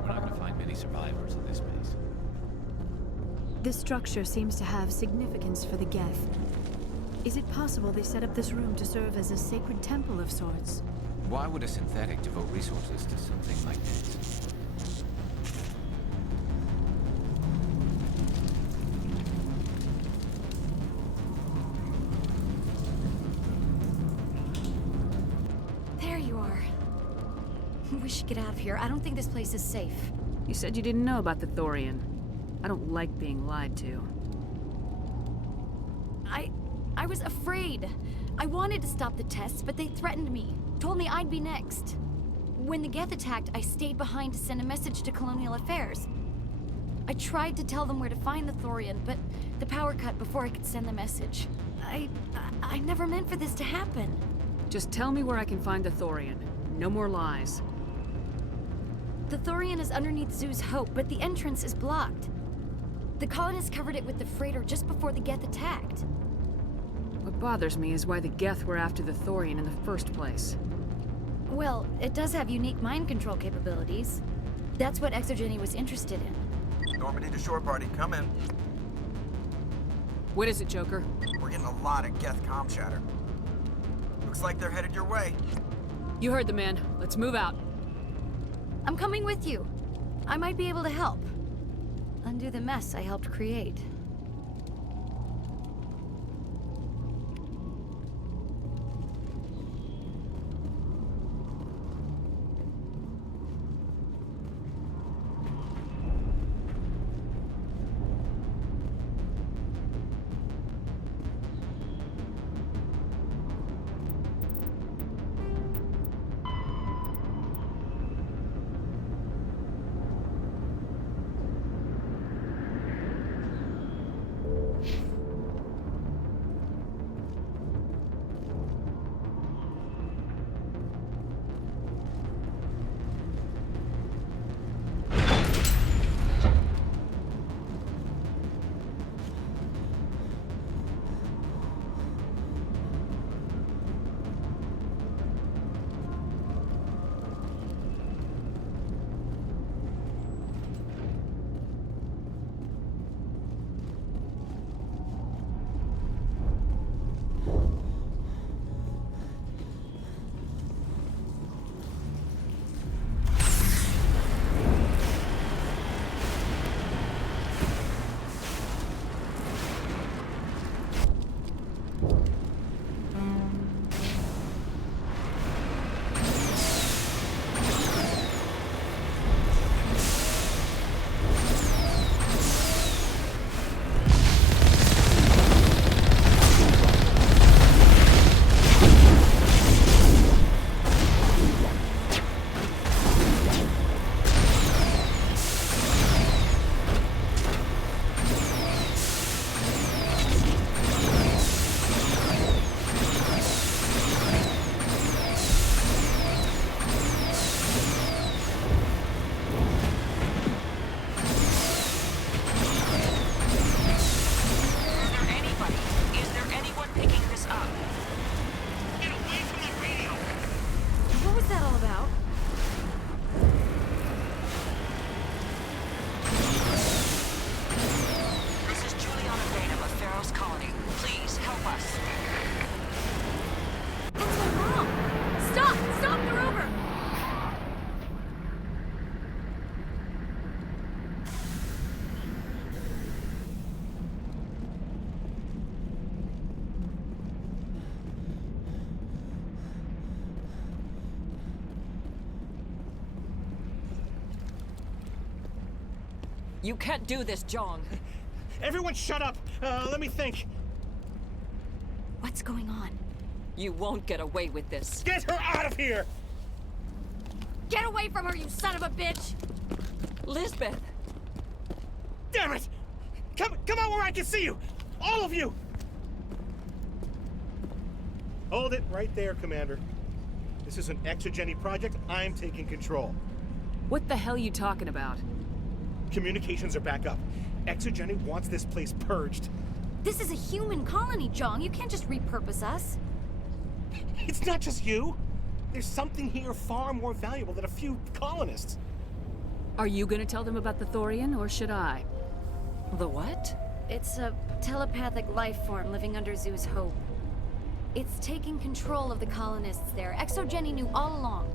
We're not going to find many survivors in this base. This structure seems to have significance for the Geth. Is it possible they set up this room to serve as a sacred temple of sorts? Why would a synthetic devote resources to something like this? There you are. We should get out of here. I don't think this place is safe. You said you didn't know about the Thorian. I don't like being lied to. I was afraid. I wanted to stop the tests, but they threatened me. Told me I'd be next. When the Geth attacked, I stayed behind to send a message to Colonial Affairs. I tried to tell them where to find the Thorian, but the power cut before I could send the message. I never meant for this to happen. Just tell me where I can find the Thorian. No more lies. The Thorian is underneath Zoo's Hope, but the entrance is blocked. The colonists covered it with the freighter just before the Geth attacked. What bothers me is why the Geth were after the Thorian in the first place. Well, it does have unique mind control capabilities. That's what Exogeny was interested in. Normandy to shore party, come in. What is it, Joker? We're getting a lot of Geth comm chatter. Looks like they're headed your way. You heard the man. Let's move out. I'm coming with you. I might be able to help. Undo the mess I helped create. You can't do this, John. Everyone shut up! Let me think. What's going on? You won't get away with this. Get her out of here! Get away from her, you son of a bitch! Lisbeth! Damn it! Come out where I can see you! All of you! Hold it right there, Commander. This is an Exogeny project. I'm taking control. What the hell are you talking about? Communications are back up. Exogeny wants this place purged. This is a human colony, John. You can't just repurpose us. It's not just you. There's something here far more valuable than a few colonists. Are you gonna tell them about the Thorian, or should I? The what? It's a telepathic life form living under Zoo's hope. It's taking control of the colonists there. Exogeny knew all along.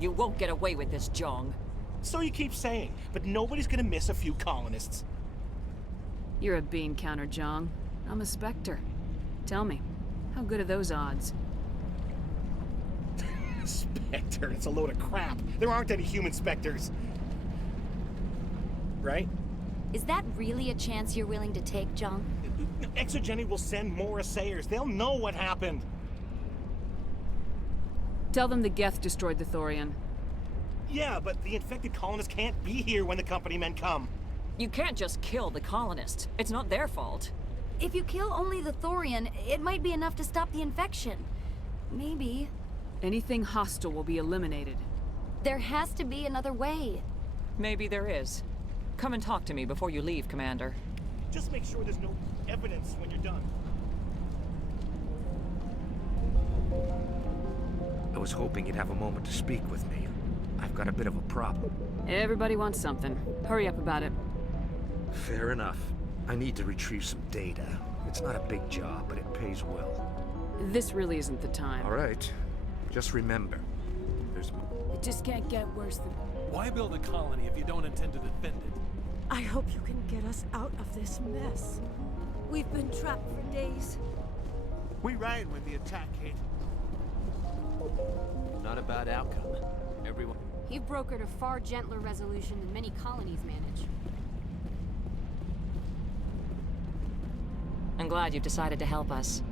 You won't get away with this, Jong. So you keep saying, but nobody's gonna miss a few colonists. You're a bean counter, Jong. I'm a Spectre. Tell me, how good are those odds? Spectre, it's a load of crap. There aren't any human specters. Right? Is that really a chance you're willing to take, Jong? Exogeny will send more assayers. They'll know what happened. Tell them the Geth destroyed the Thorian. Yeah, but the infected colonists can't be here when the company men come. You can't just kill the colonists. It's not their fault. If you kill only the Thorian, it might be enough to stop the infection. Maybe. Anything hostile will be eliminated. There has to be another way. Maybe there is. Come and talk to me before you leave, Commander. Just make sure there's no evidence when you're done. I was hoping you'd have a moment to speak with me. I've got a bit of a problem. Everybody wants something. Hurry up about it. Fair enough. I need to retrieve some data. It's not a big job, but it pays well. This really isn't the time. All right. Just remember, there's... It just can't get worse than... Why build a colony if you don't intend to defend it? I hope you can get us out of this mess. We've been trapped for days. We ran when the attack hit. Not a bad outcome. Everyone... You've brokered a far gentler resolution than many colonies manage. I'm glad you've decided to help us.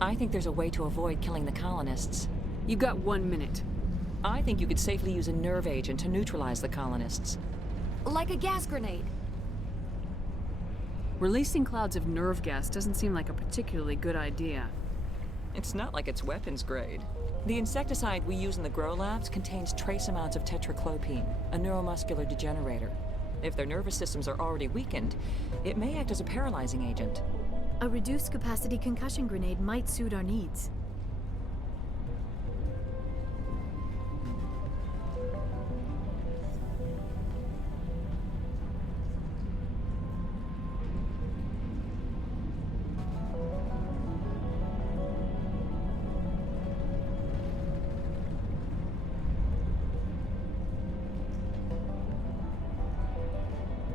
I think there's a way to avoid killing the colonists. You got 1 minute. I think you could safely use a nerve agent to neutralize the colonists. Like a gas grenade. Releasing clouds of nerve gas doesn't seem like a particularly good idea. It's not like it's weapons grade. The insecticide we use in the grow labs contains trace amounts of tetraclopine, a neuromuscular degenerator. If their nervous systems are already weakened, it may act as a paralyzing agent. A reduced capacity concussion grenade might suit our needs.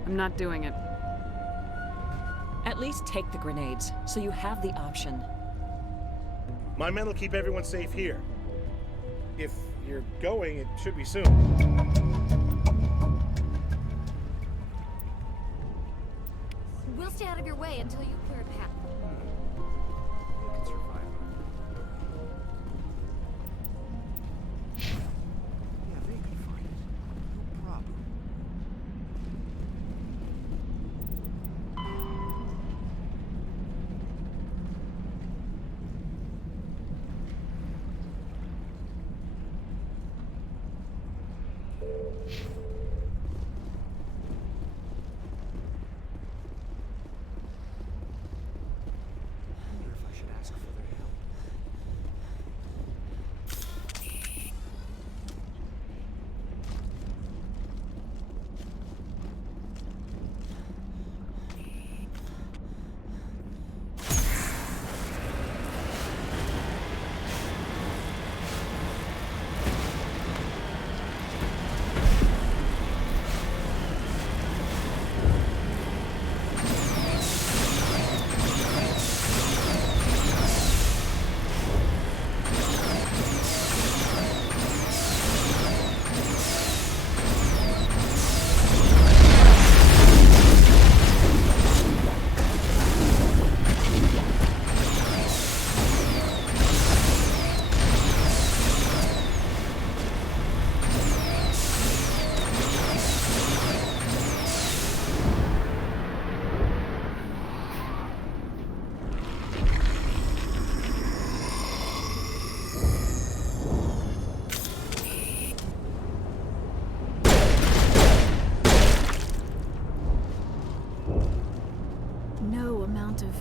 I'm not doing it. At least take the grenades, so you have the option. My men will keep everyone safe here. If you're going, it should be soon. We'll stay out of your way until you clear a path. You can survive. Yeah, they can find it. No problem.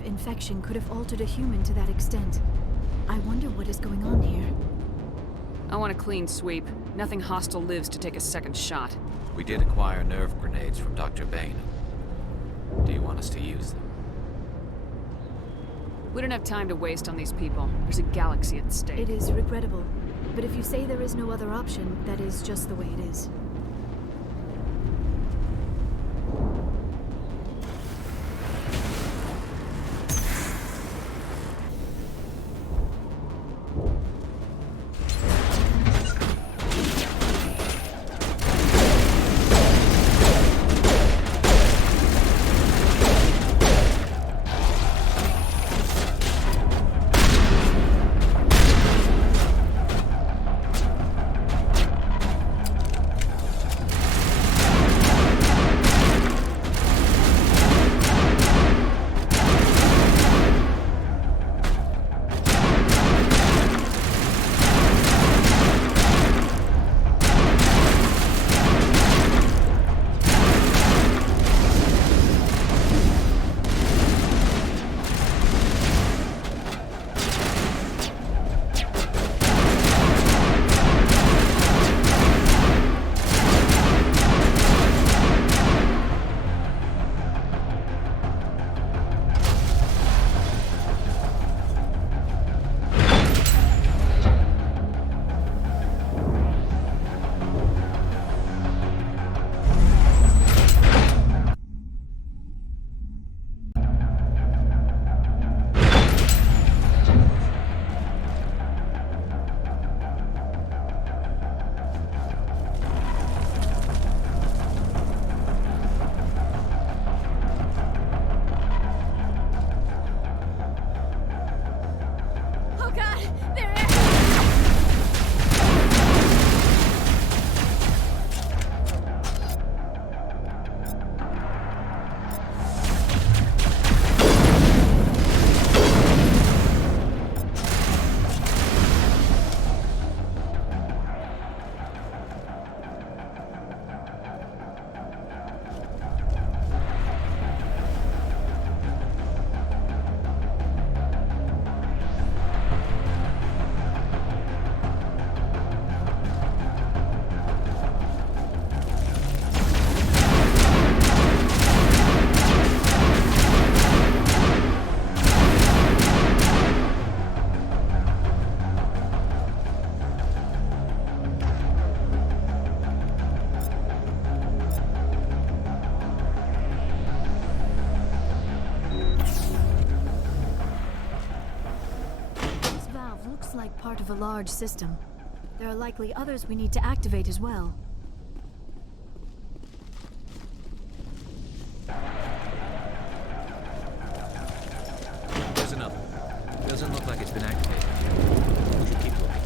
Infection could have altered a human to that extent. I wonder what is going on here. I want a clean sweep. Nothing hostile lives to take a second shot. We did acquire nerve grenades from Dr. Bain. Do you want us to use them? We don't have time to waste on these people. There's a galaxy at stake. It is regrettable, but if you say there is no other option, that is just the way it is. Like part of a large system. There are likely others we need to activate as well. There's another. Doesn't look like it's been activated yet. We should keep looking.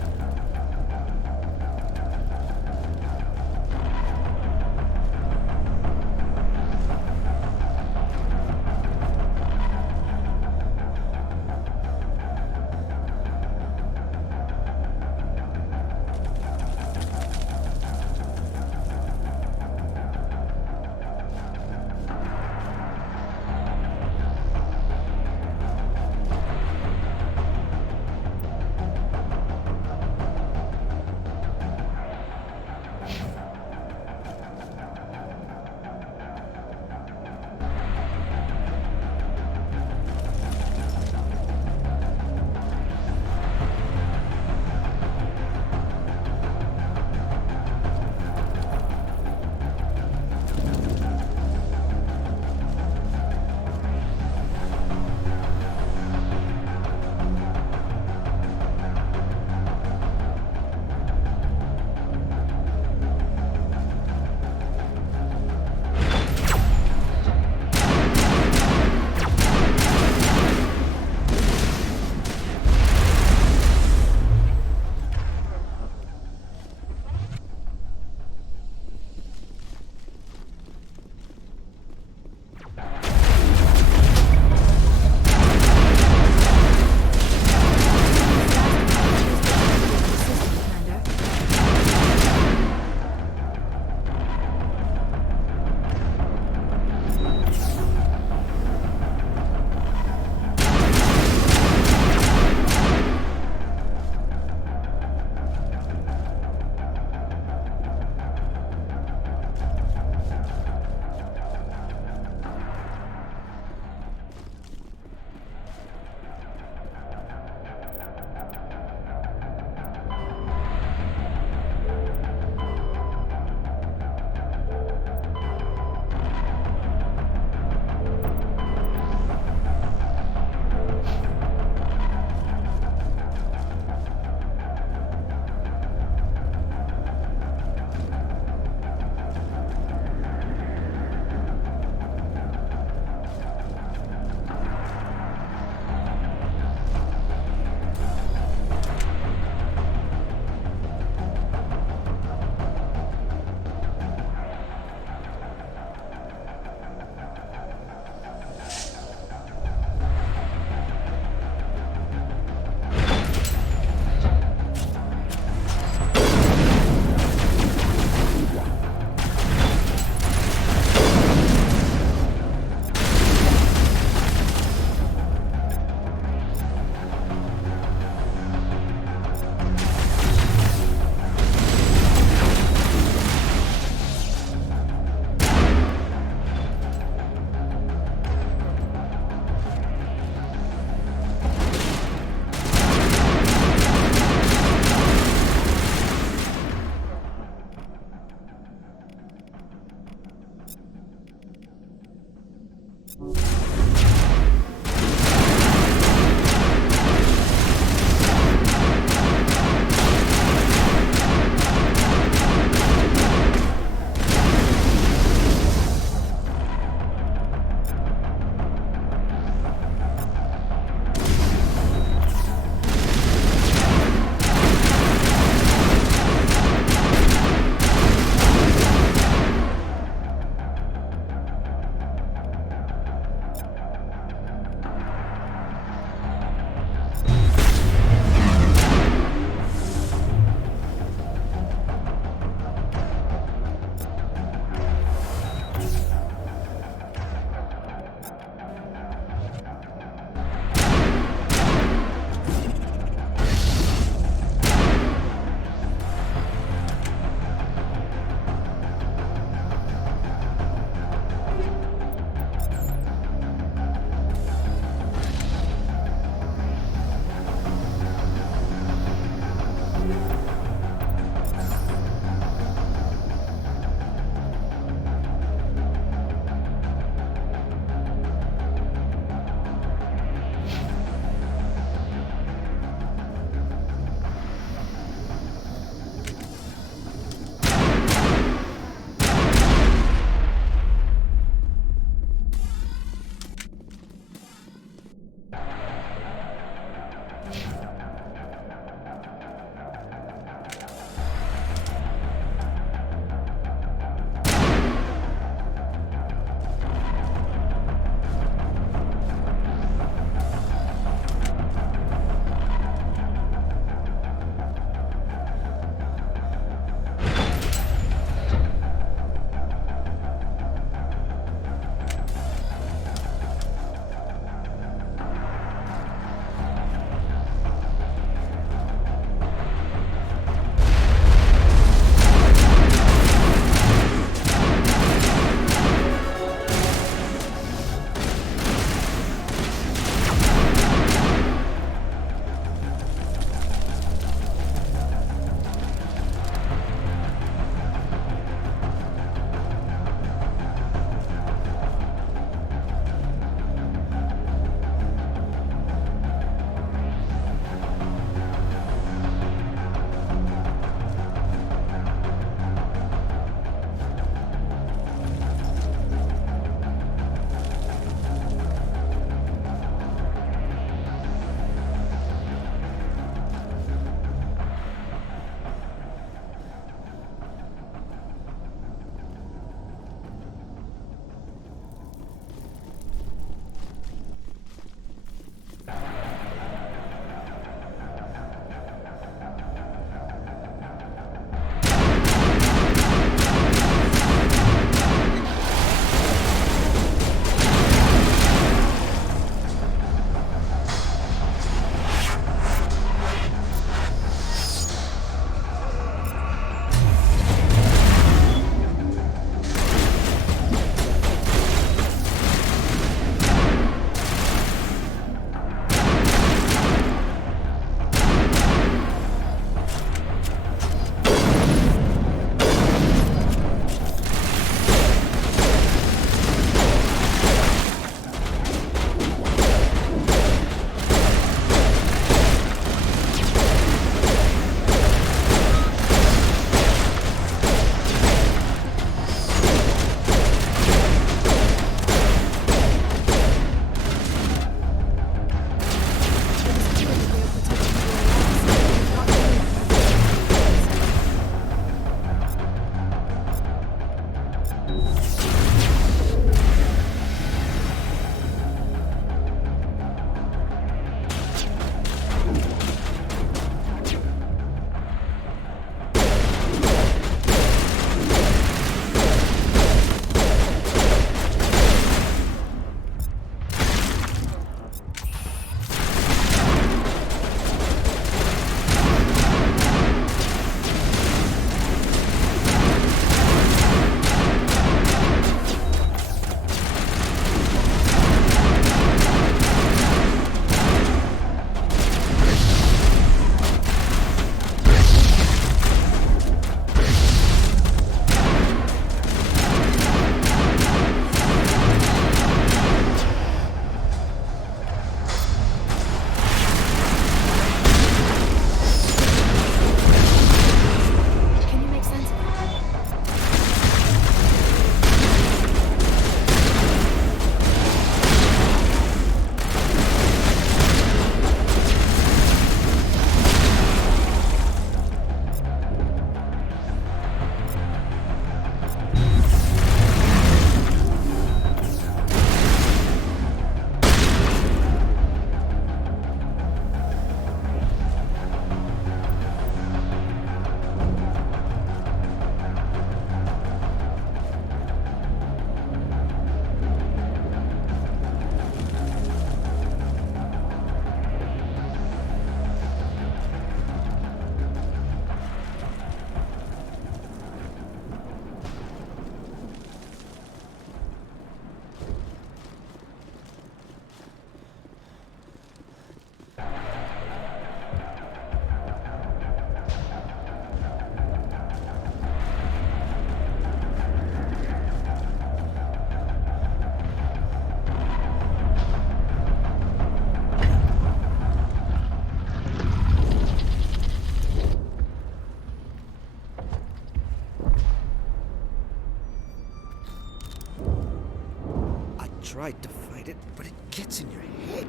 tried to fight it, but it gets in your head.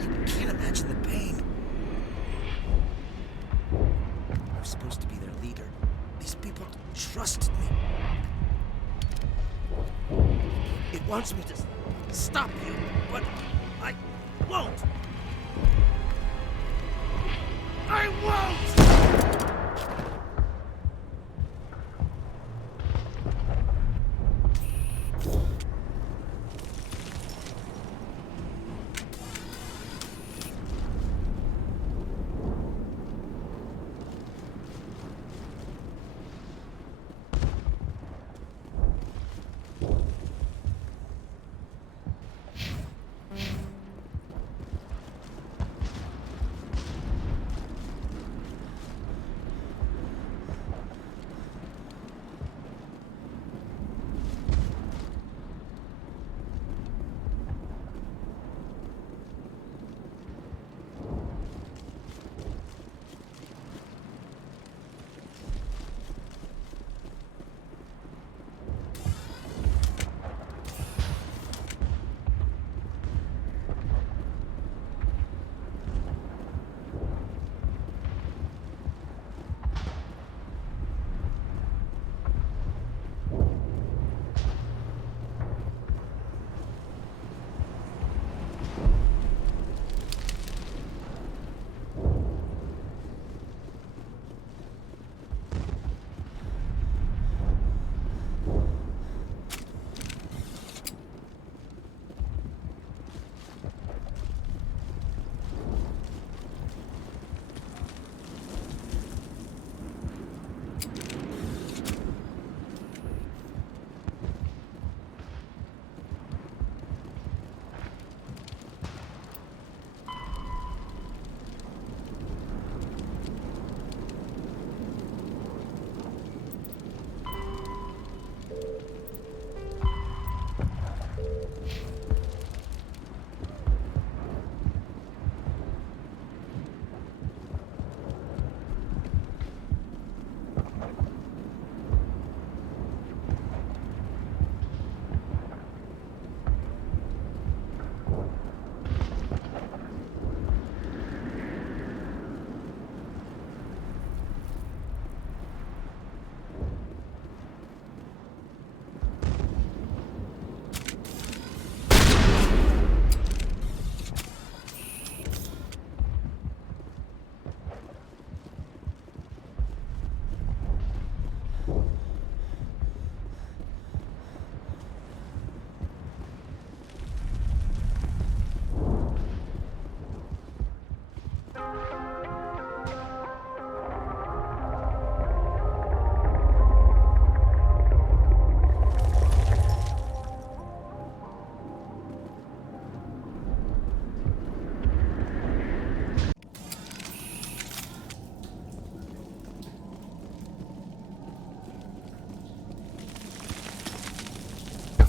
You can't imagine the pain. I was supposed to be their leader. These people trusted me. It wants me to stop you, but I won't. I won't!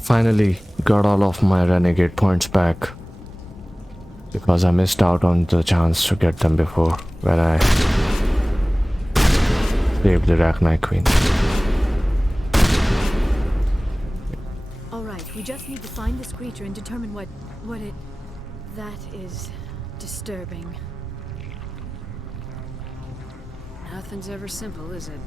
Finally got all of my renegade points back because I missed out on the chance to get them before when I saved the Arachnite Queen. Alright, we just need to find this creature and determine what it... That is disturbing. Nothing's ever simple, is it?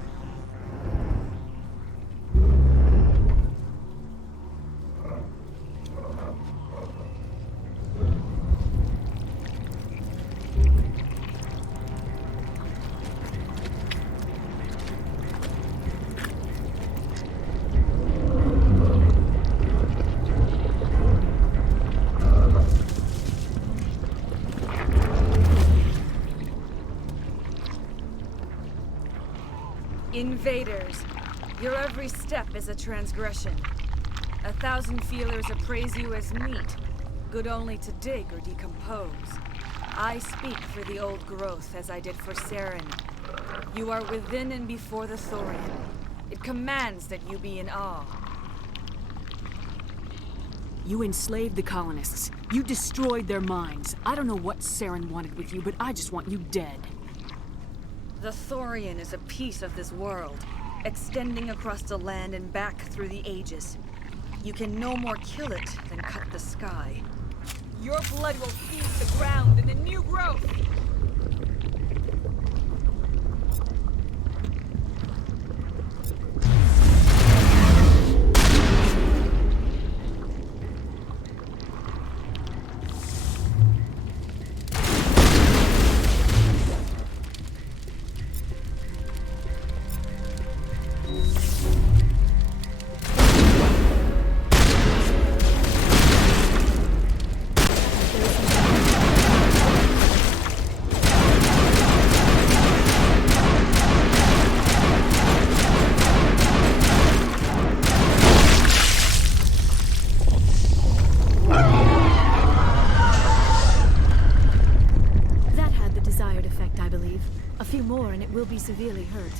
Invaders, your every step is a transgression. 1,000 feelers appraise you as meat, good only to dig or decompose. I speak for the old growth as I did for Saren. You are within and before the Thorian. It commands that you be in awe. You enslaved the colonists. You destroyed their minds. I don't know what Saren wanted with you, but I just want you dead. The Thorian is a piece of this world, extending across the land and back through the ages. You can no more kill it than cut the sky. Your blood will feed the ground and the new growth! Will be severely hurt.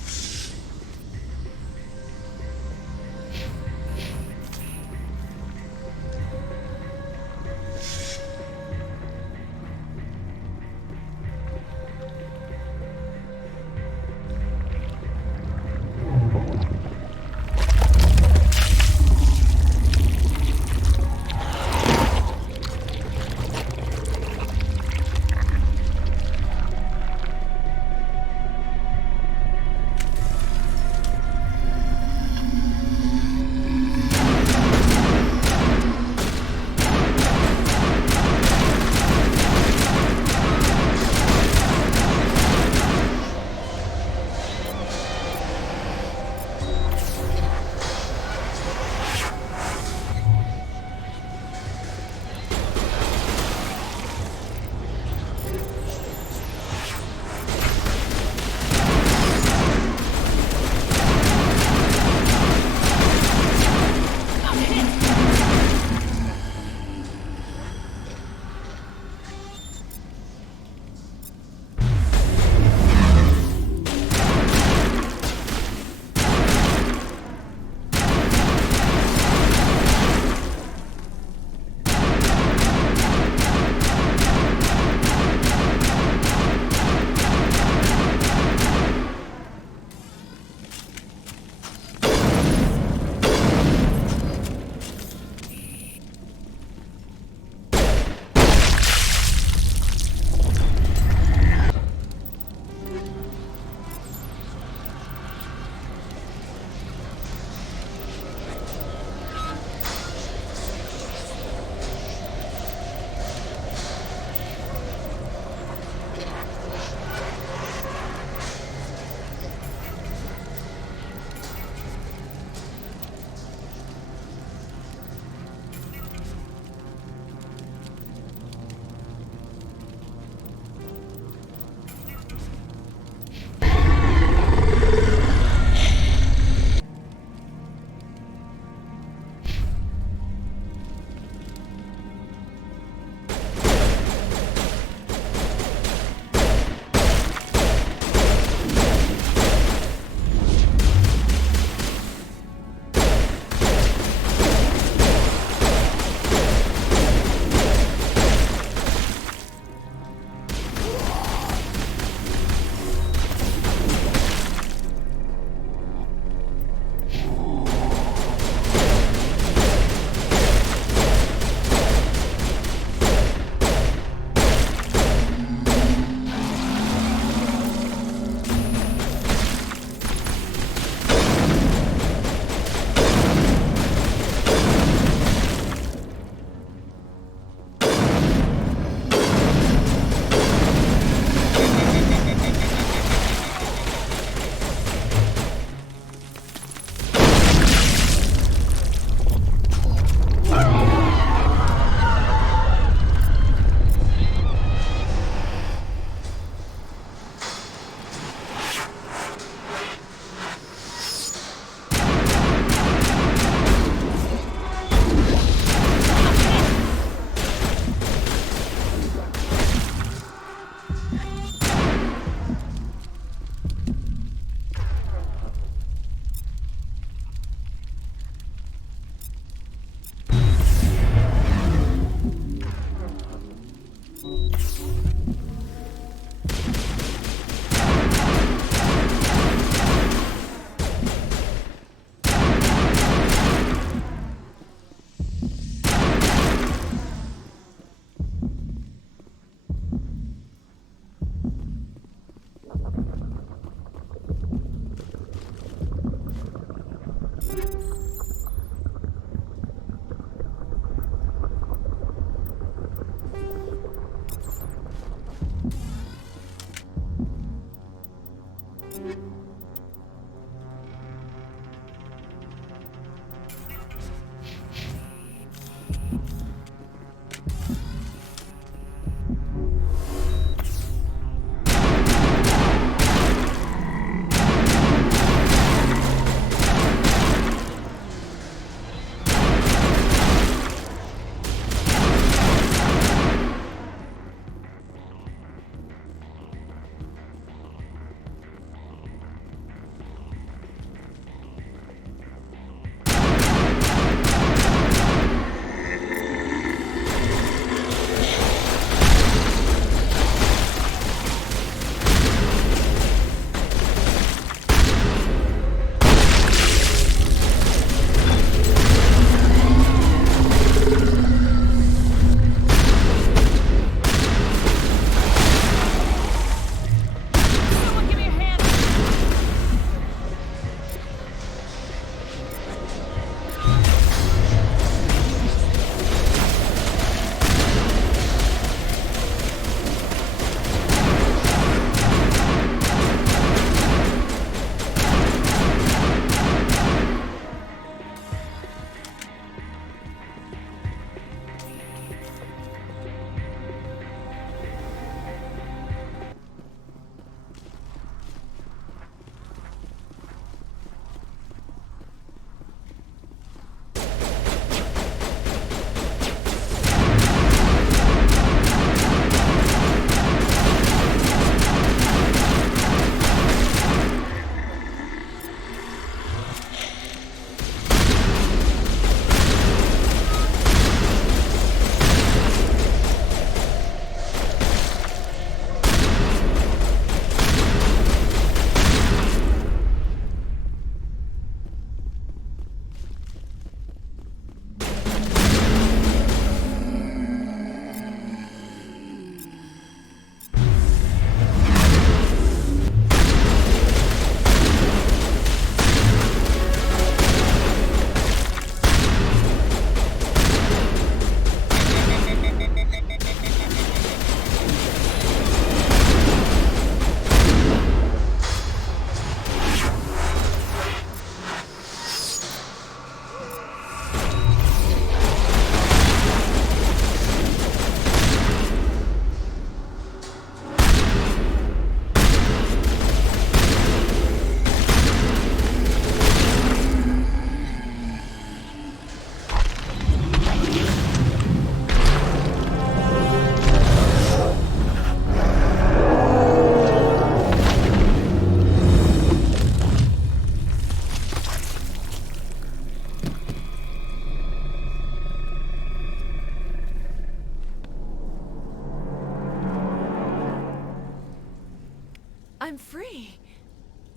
I'm free.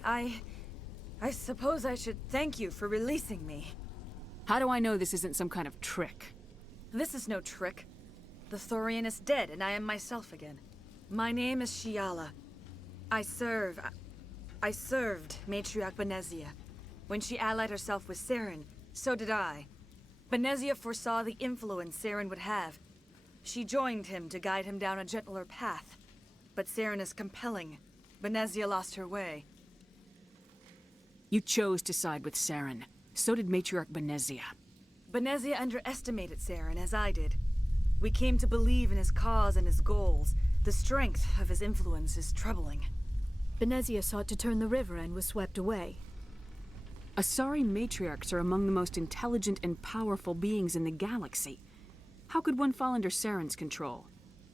I suppose I should thank you for releasing me. How do I know this isn't some kind of trick? This is no trick. The Thorian is dead, and I am myself again. My name is Shiala. I served Matriarch Benezia. When she allied herself with Saren, so did I. Benezia foresaw the influence Saren would have. She joined him to guide him down a gentler path. But Saren is compelling. Benezia lost her way. You chose to side with Saren. So did Matriarch Benezia. Benezia underestimated Saren, as I did. We came to believe in his cause and his goals. The strength of his influence is troubling. Benezia sought to turn the river and was swept away. Asari matriarchs are among the most intelligent and powerful beings in the galaxy. How could one fall under Saren's control?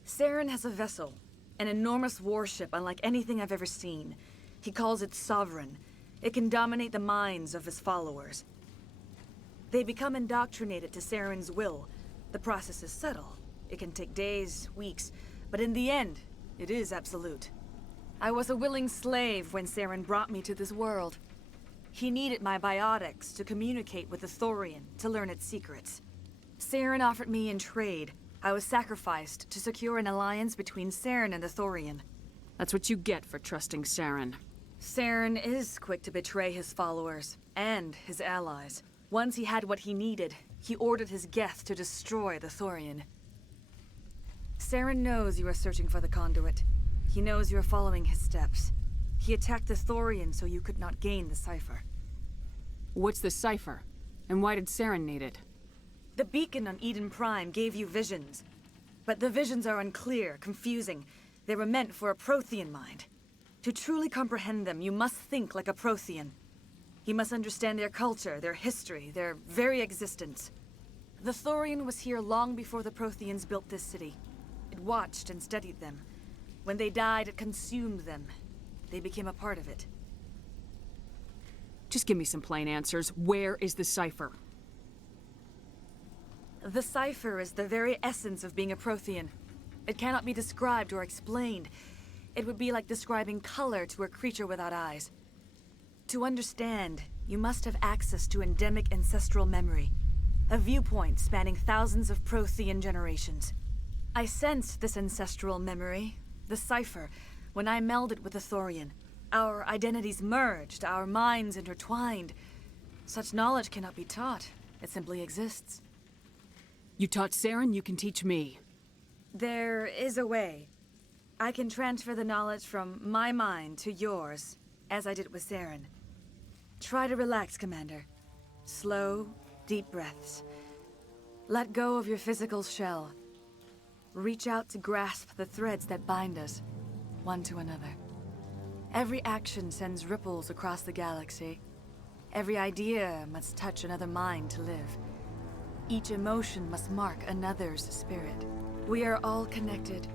Saren has a vessel, an enormous warship unlike anything I've ever seen. He calls it Sovereign. It can dominate the minds of his followers. They become indoctrinated to Saren's will. The process is subtle. It can take days, weeks, but in the end, it is absolute. I was a willing slave when Saren brought me to this world. He needed my biotics to communicate with the Thorian, to learn its secrets. Saren offered me in trade. I was sacrificed to secure an alliance between Saren and the Thorian. That's what you get for trusting Saren. Saren is quick to betray his followers, and his allies. Once he had what he needed, he ordered his Geths to destroy the Thorian. Saren knows you are searching for the conduit. He knows you are following his steps. He attacked the Thorian so you could not gain the cipher. What's the cipher? And why did Saren need it? The beacon on Eden Prime gave you visions. But the visions are unclear, confusing. They were meant for a Prothean mind. To truly comprehend them, you must think like a Prothean. You must understand their culture, their history, their very existence. The Thorian was here long before the Protheans built this city. It watched and studied them. When they died, it consumed them. They became a part of it. Just give me some plain answers. Where is the cipher? The cipher is the very essence of being a Prothean. It cannot be described or explained. It would be like describing color to a creature without eyes. To understand, you must have access to endemic ancestral memory, a viewpoint spanning thousands of Prothean generations. I sensed this ancestral memory, the cipher, when I melded with the Thorian. Our identities merged, our minds intertwined. Such knowledge cannot be taught. It simply exists. You taught Saren, you can teach me. There is a way. I can transfer the knowledge from my mind to yours, as I did with Saren. Try to relax, Commander. Slow, deep breaths. Let go of your physical shell. Reach out to grasp the threads that bind us, one to another. Every action sends ripples across the galaxy. Every idea must touch another mind to live. Each emotion must mark another's spirit. We are all connected.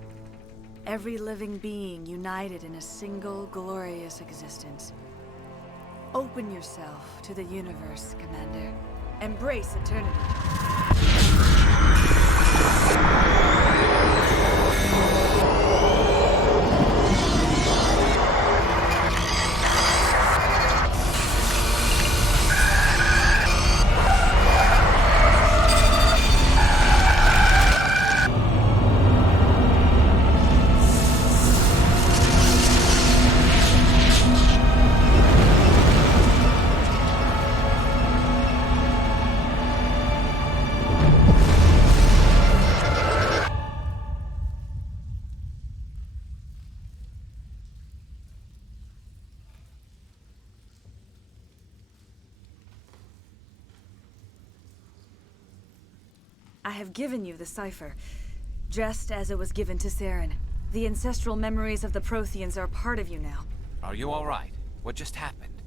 Every living being united in a single glorious existence. Open yourself to the universe, Commander. Embrace eternity. I have given you the cipher, just as it was given to Saren. The ancestral memories of the Protheans are a part of you now. Are you all right? What just happened?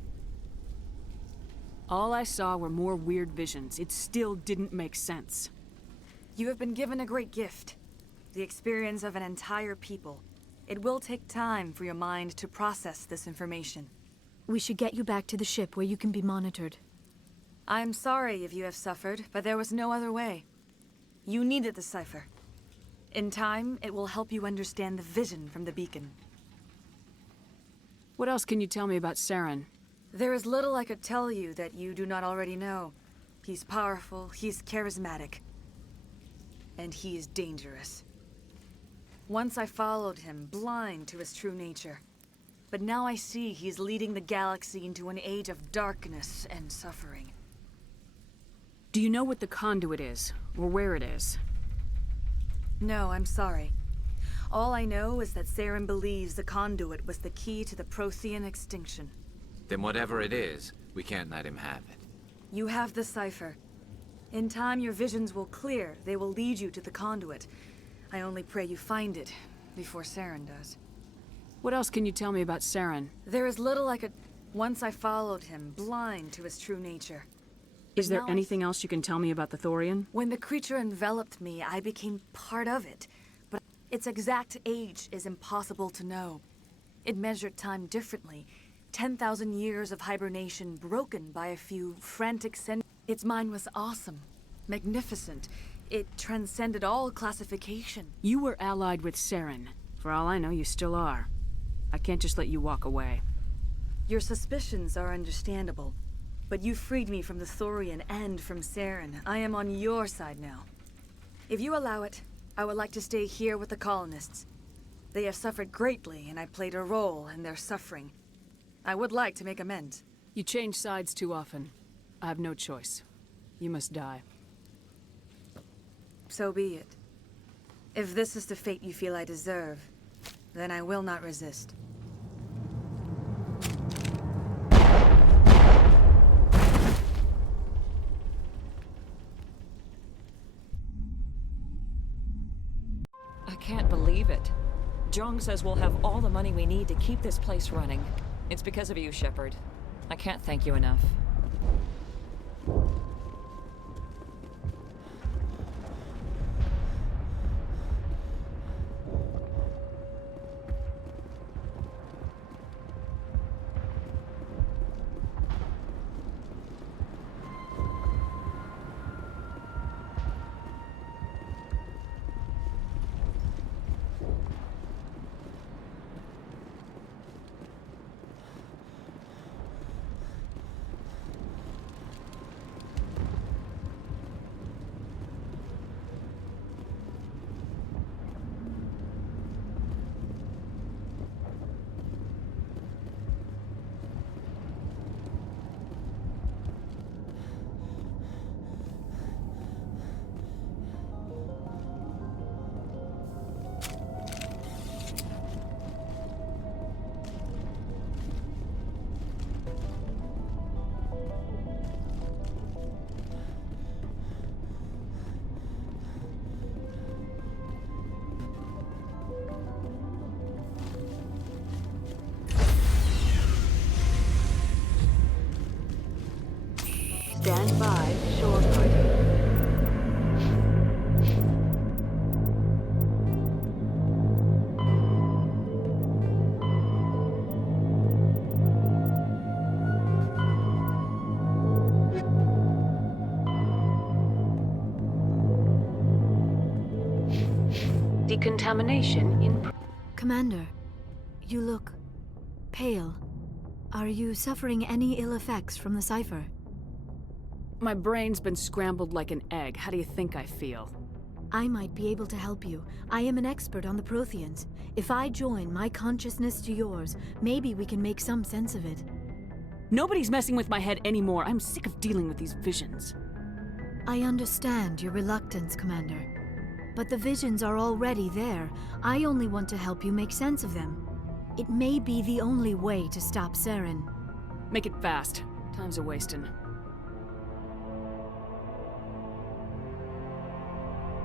All I saw were more weird visions. It still didn't make sense. You have been given a great gift. The experience of an entire people. It will take time for your mind to process this information. We should get you back to the ship where you can be monitored. I am sorry if you have suffered, but there was no other way. You needed the cipher. In time, it will help you understand the vision from the beacon. What else can you tell me about Saren? There is little I could tell you that you do not already know. He's powerful, he's charismatic, and he is dangerous. Once I followed him, blind to his true nature. But now I see he's leading the galaxy into an age of darkness and suffering. Do you know what the conduit is, or where it is? No, I'm sorry. All I know is that Saren believes the conduit was the key to the Prothean extinction. Then whatever it is, we can't let him have it. You have the cipher. In time, your visions will clear. They will lead you to the conduit. I only pray you find it before Saren does. What else can you tell me about Saren? There is little I could... Once I followed him, blind to his true nature. Is there anything else you can tell me about the Thorian? When the creature enveloped me, I became part of it. But its exact age is impossible to know. It measured time differently. 10,000 years of hibernation broken by a few frantic Its mind was awesome, magnificent. It transcended all classification. You were allied with Saren. For all I know, you still are. I can't just let you walk away. Your suspicions are understandable, but you freed me from the Thorian and from Saren. I am on your side now. If you allow it, I would like to stay here with the colonists. They have suffered greatly, and I played a role in their suffering. I would like to make amends. You change sides too often. I have no choice. You must die. So be it. If this is the fate you feel I deserve, then I will not resist. I can't believe it. Jong says we'll have all the money we need to keep this place running. It's because of you, Shepard. I can't thank you enough. Stand by, shore party. Decontamination in... Commander, you look pale. Are you suffering any ill effects from the cipher? My brain's been scrambled like an egg. How do you think I feel? I might be able to help you. I am an expert on the Protheans. If I join my consciousness to yours, maybe we can make some sense of it. Nobody's messing with my head anymore. I'm sick of dealing with these visions. I understand your reluctance, Commander. But the visions are already there. I only want to help you make sense of them. It may be the only way to stop Saren. Make it fast. Time's a-wasting.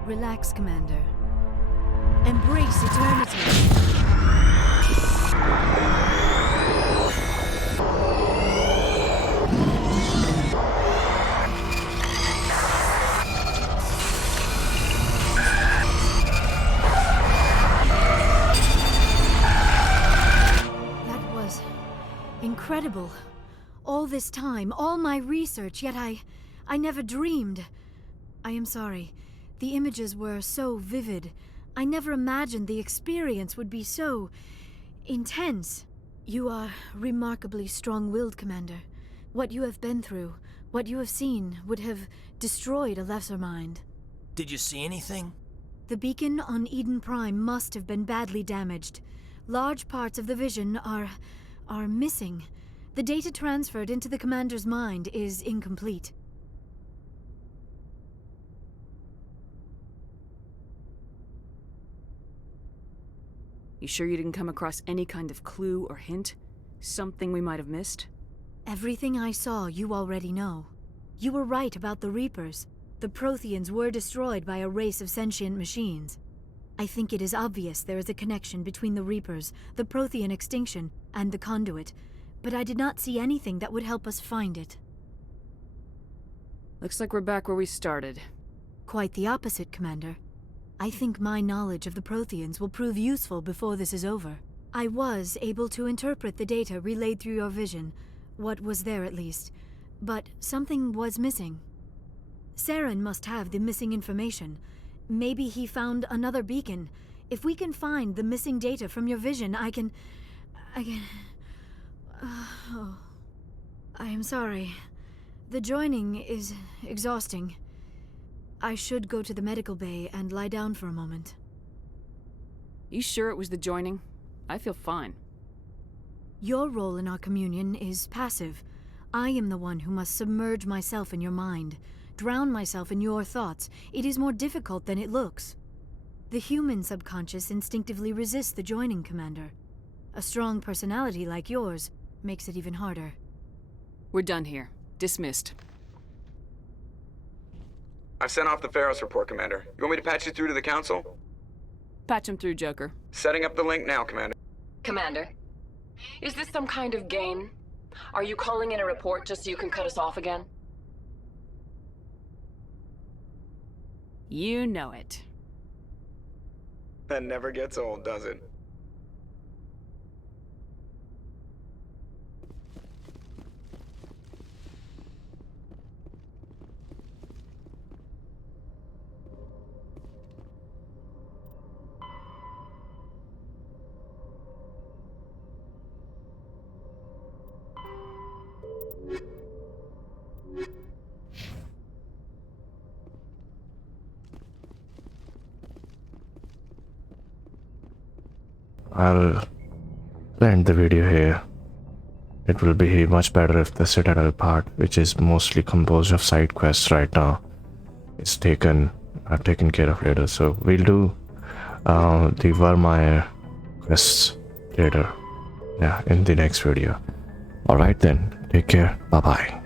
Relax, Commander. Embrace eternity. That was incredible. All this time, all my research, yet I never dreamed. I am sorry. The images were so vivid. I never imagined the experience would be so intense. You are remarkably strong-willed, Commander. What you have been through, what you have seen, would have destroyed a lesser mind. Did you see anything? The beacon on Eden Prime must have been badly damaged. Large parts of the vision are missing. The data transferred into the Commander's mind is incomplete. You sure you didn't come across any kind of clue or hint? Something we might have missed? Everything I saw, you already know. You were right about the Reapers. The Protheans were destroyed by a race of sentient machines. I think it is obvious there is a connection between the Reapers, the Prothean extinction, and the Conduit, but I did not see anything that would help us find it. Looks like we're back where we started. Quite the opposite, Commander. I think my knowledge of the Protheans will prove useful before this is over. I was able to interpret the data relayed through your vision, what was there at least, but something was missing. Saren must have the missing information. Maybe he found another beacon. If we can find the missing data from your vision, I can... Oh. I am sorry. The joining is exhausting. I should go to the medical bay and lie down for a moment. You sure it was the joining? I feel fine. Your role in our communion is passive. I am the one who must submerge myself in your mind, drown myself in your thoughts. It is more difficult than it looks. The human subconscious instinctively resists the joining, Commander. A strong personality like yours makes it even harder. We're done here. Dismissed. I've sent off the Feros report, Commander. You want me to patch you through to the Council? Patch him through, Joker. Setting up the link now, Commander. Commander, is this some kind of game? Are you calling in a report just so you can cut us off again? You know it. That never gets old, does it? I'll end the video here. It will be much better if the Citadel part, which is mostly composed of side quests right now, is taken care of later. So we'll do the Vermeer quests later, in the next video. Alright then, take care, bye bye.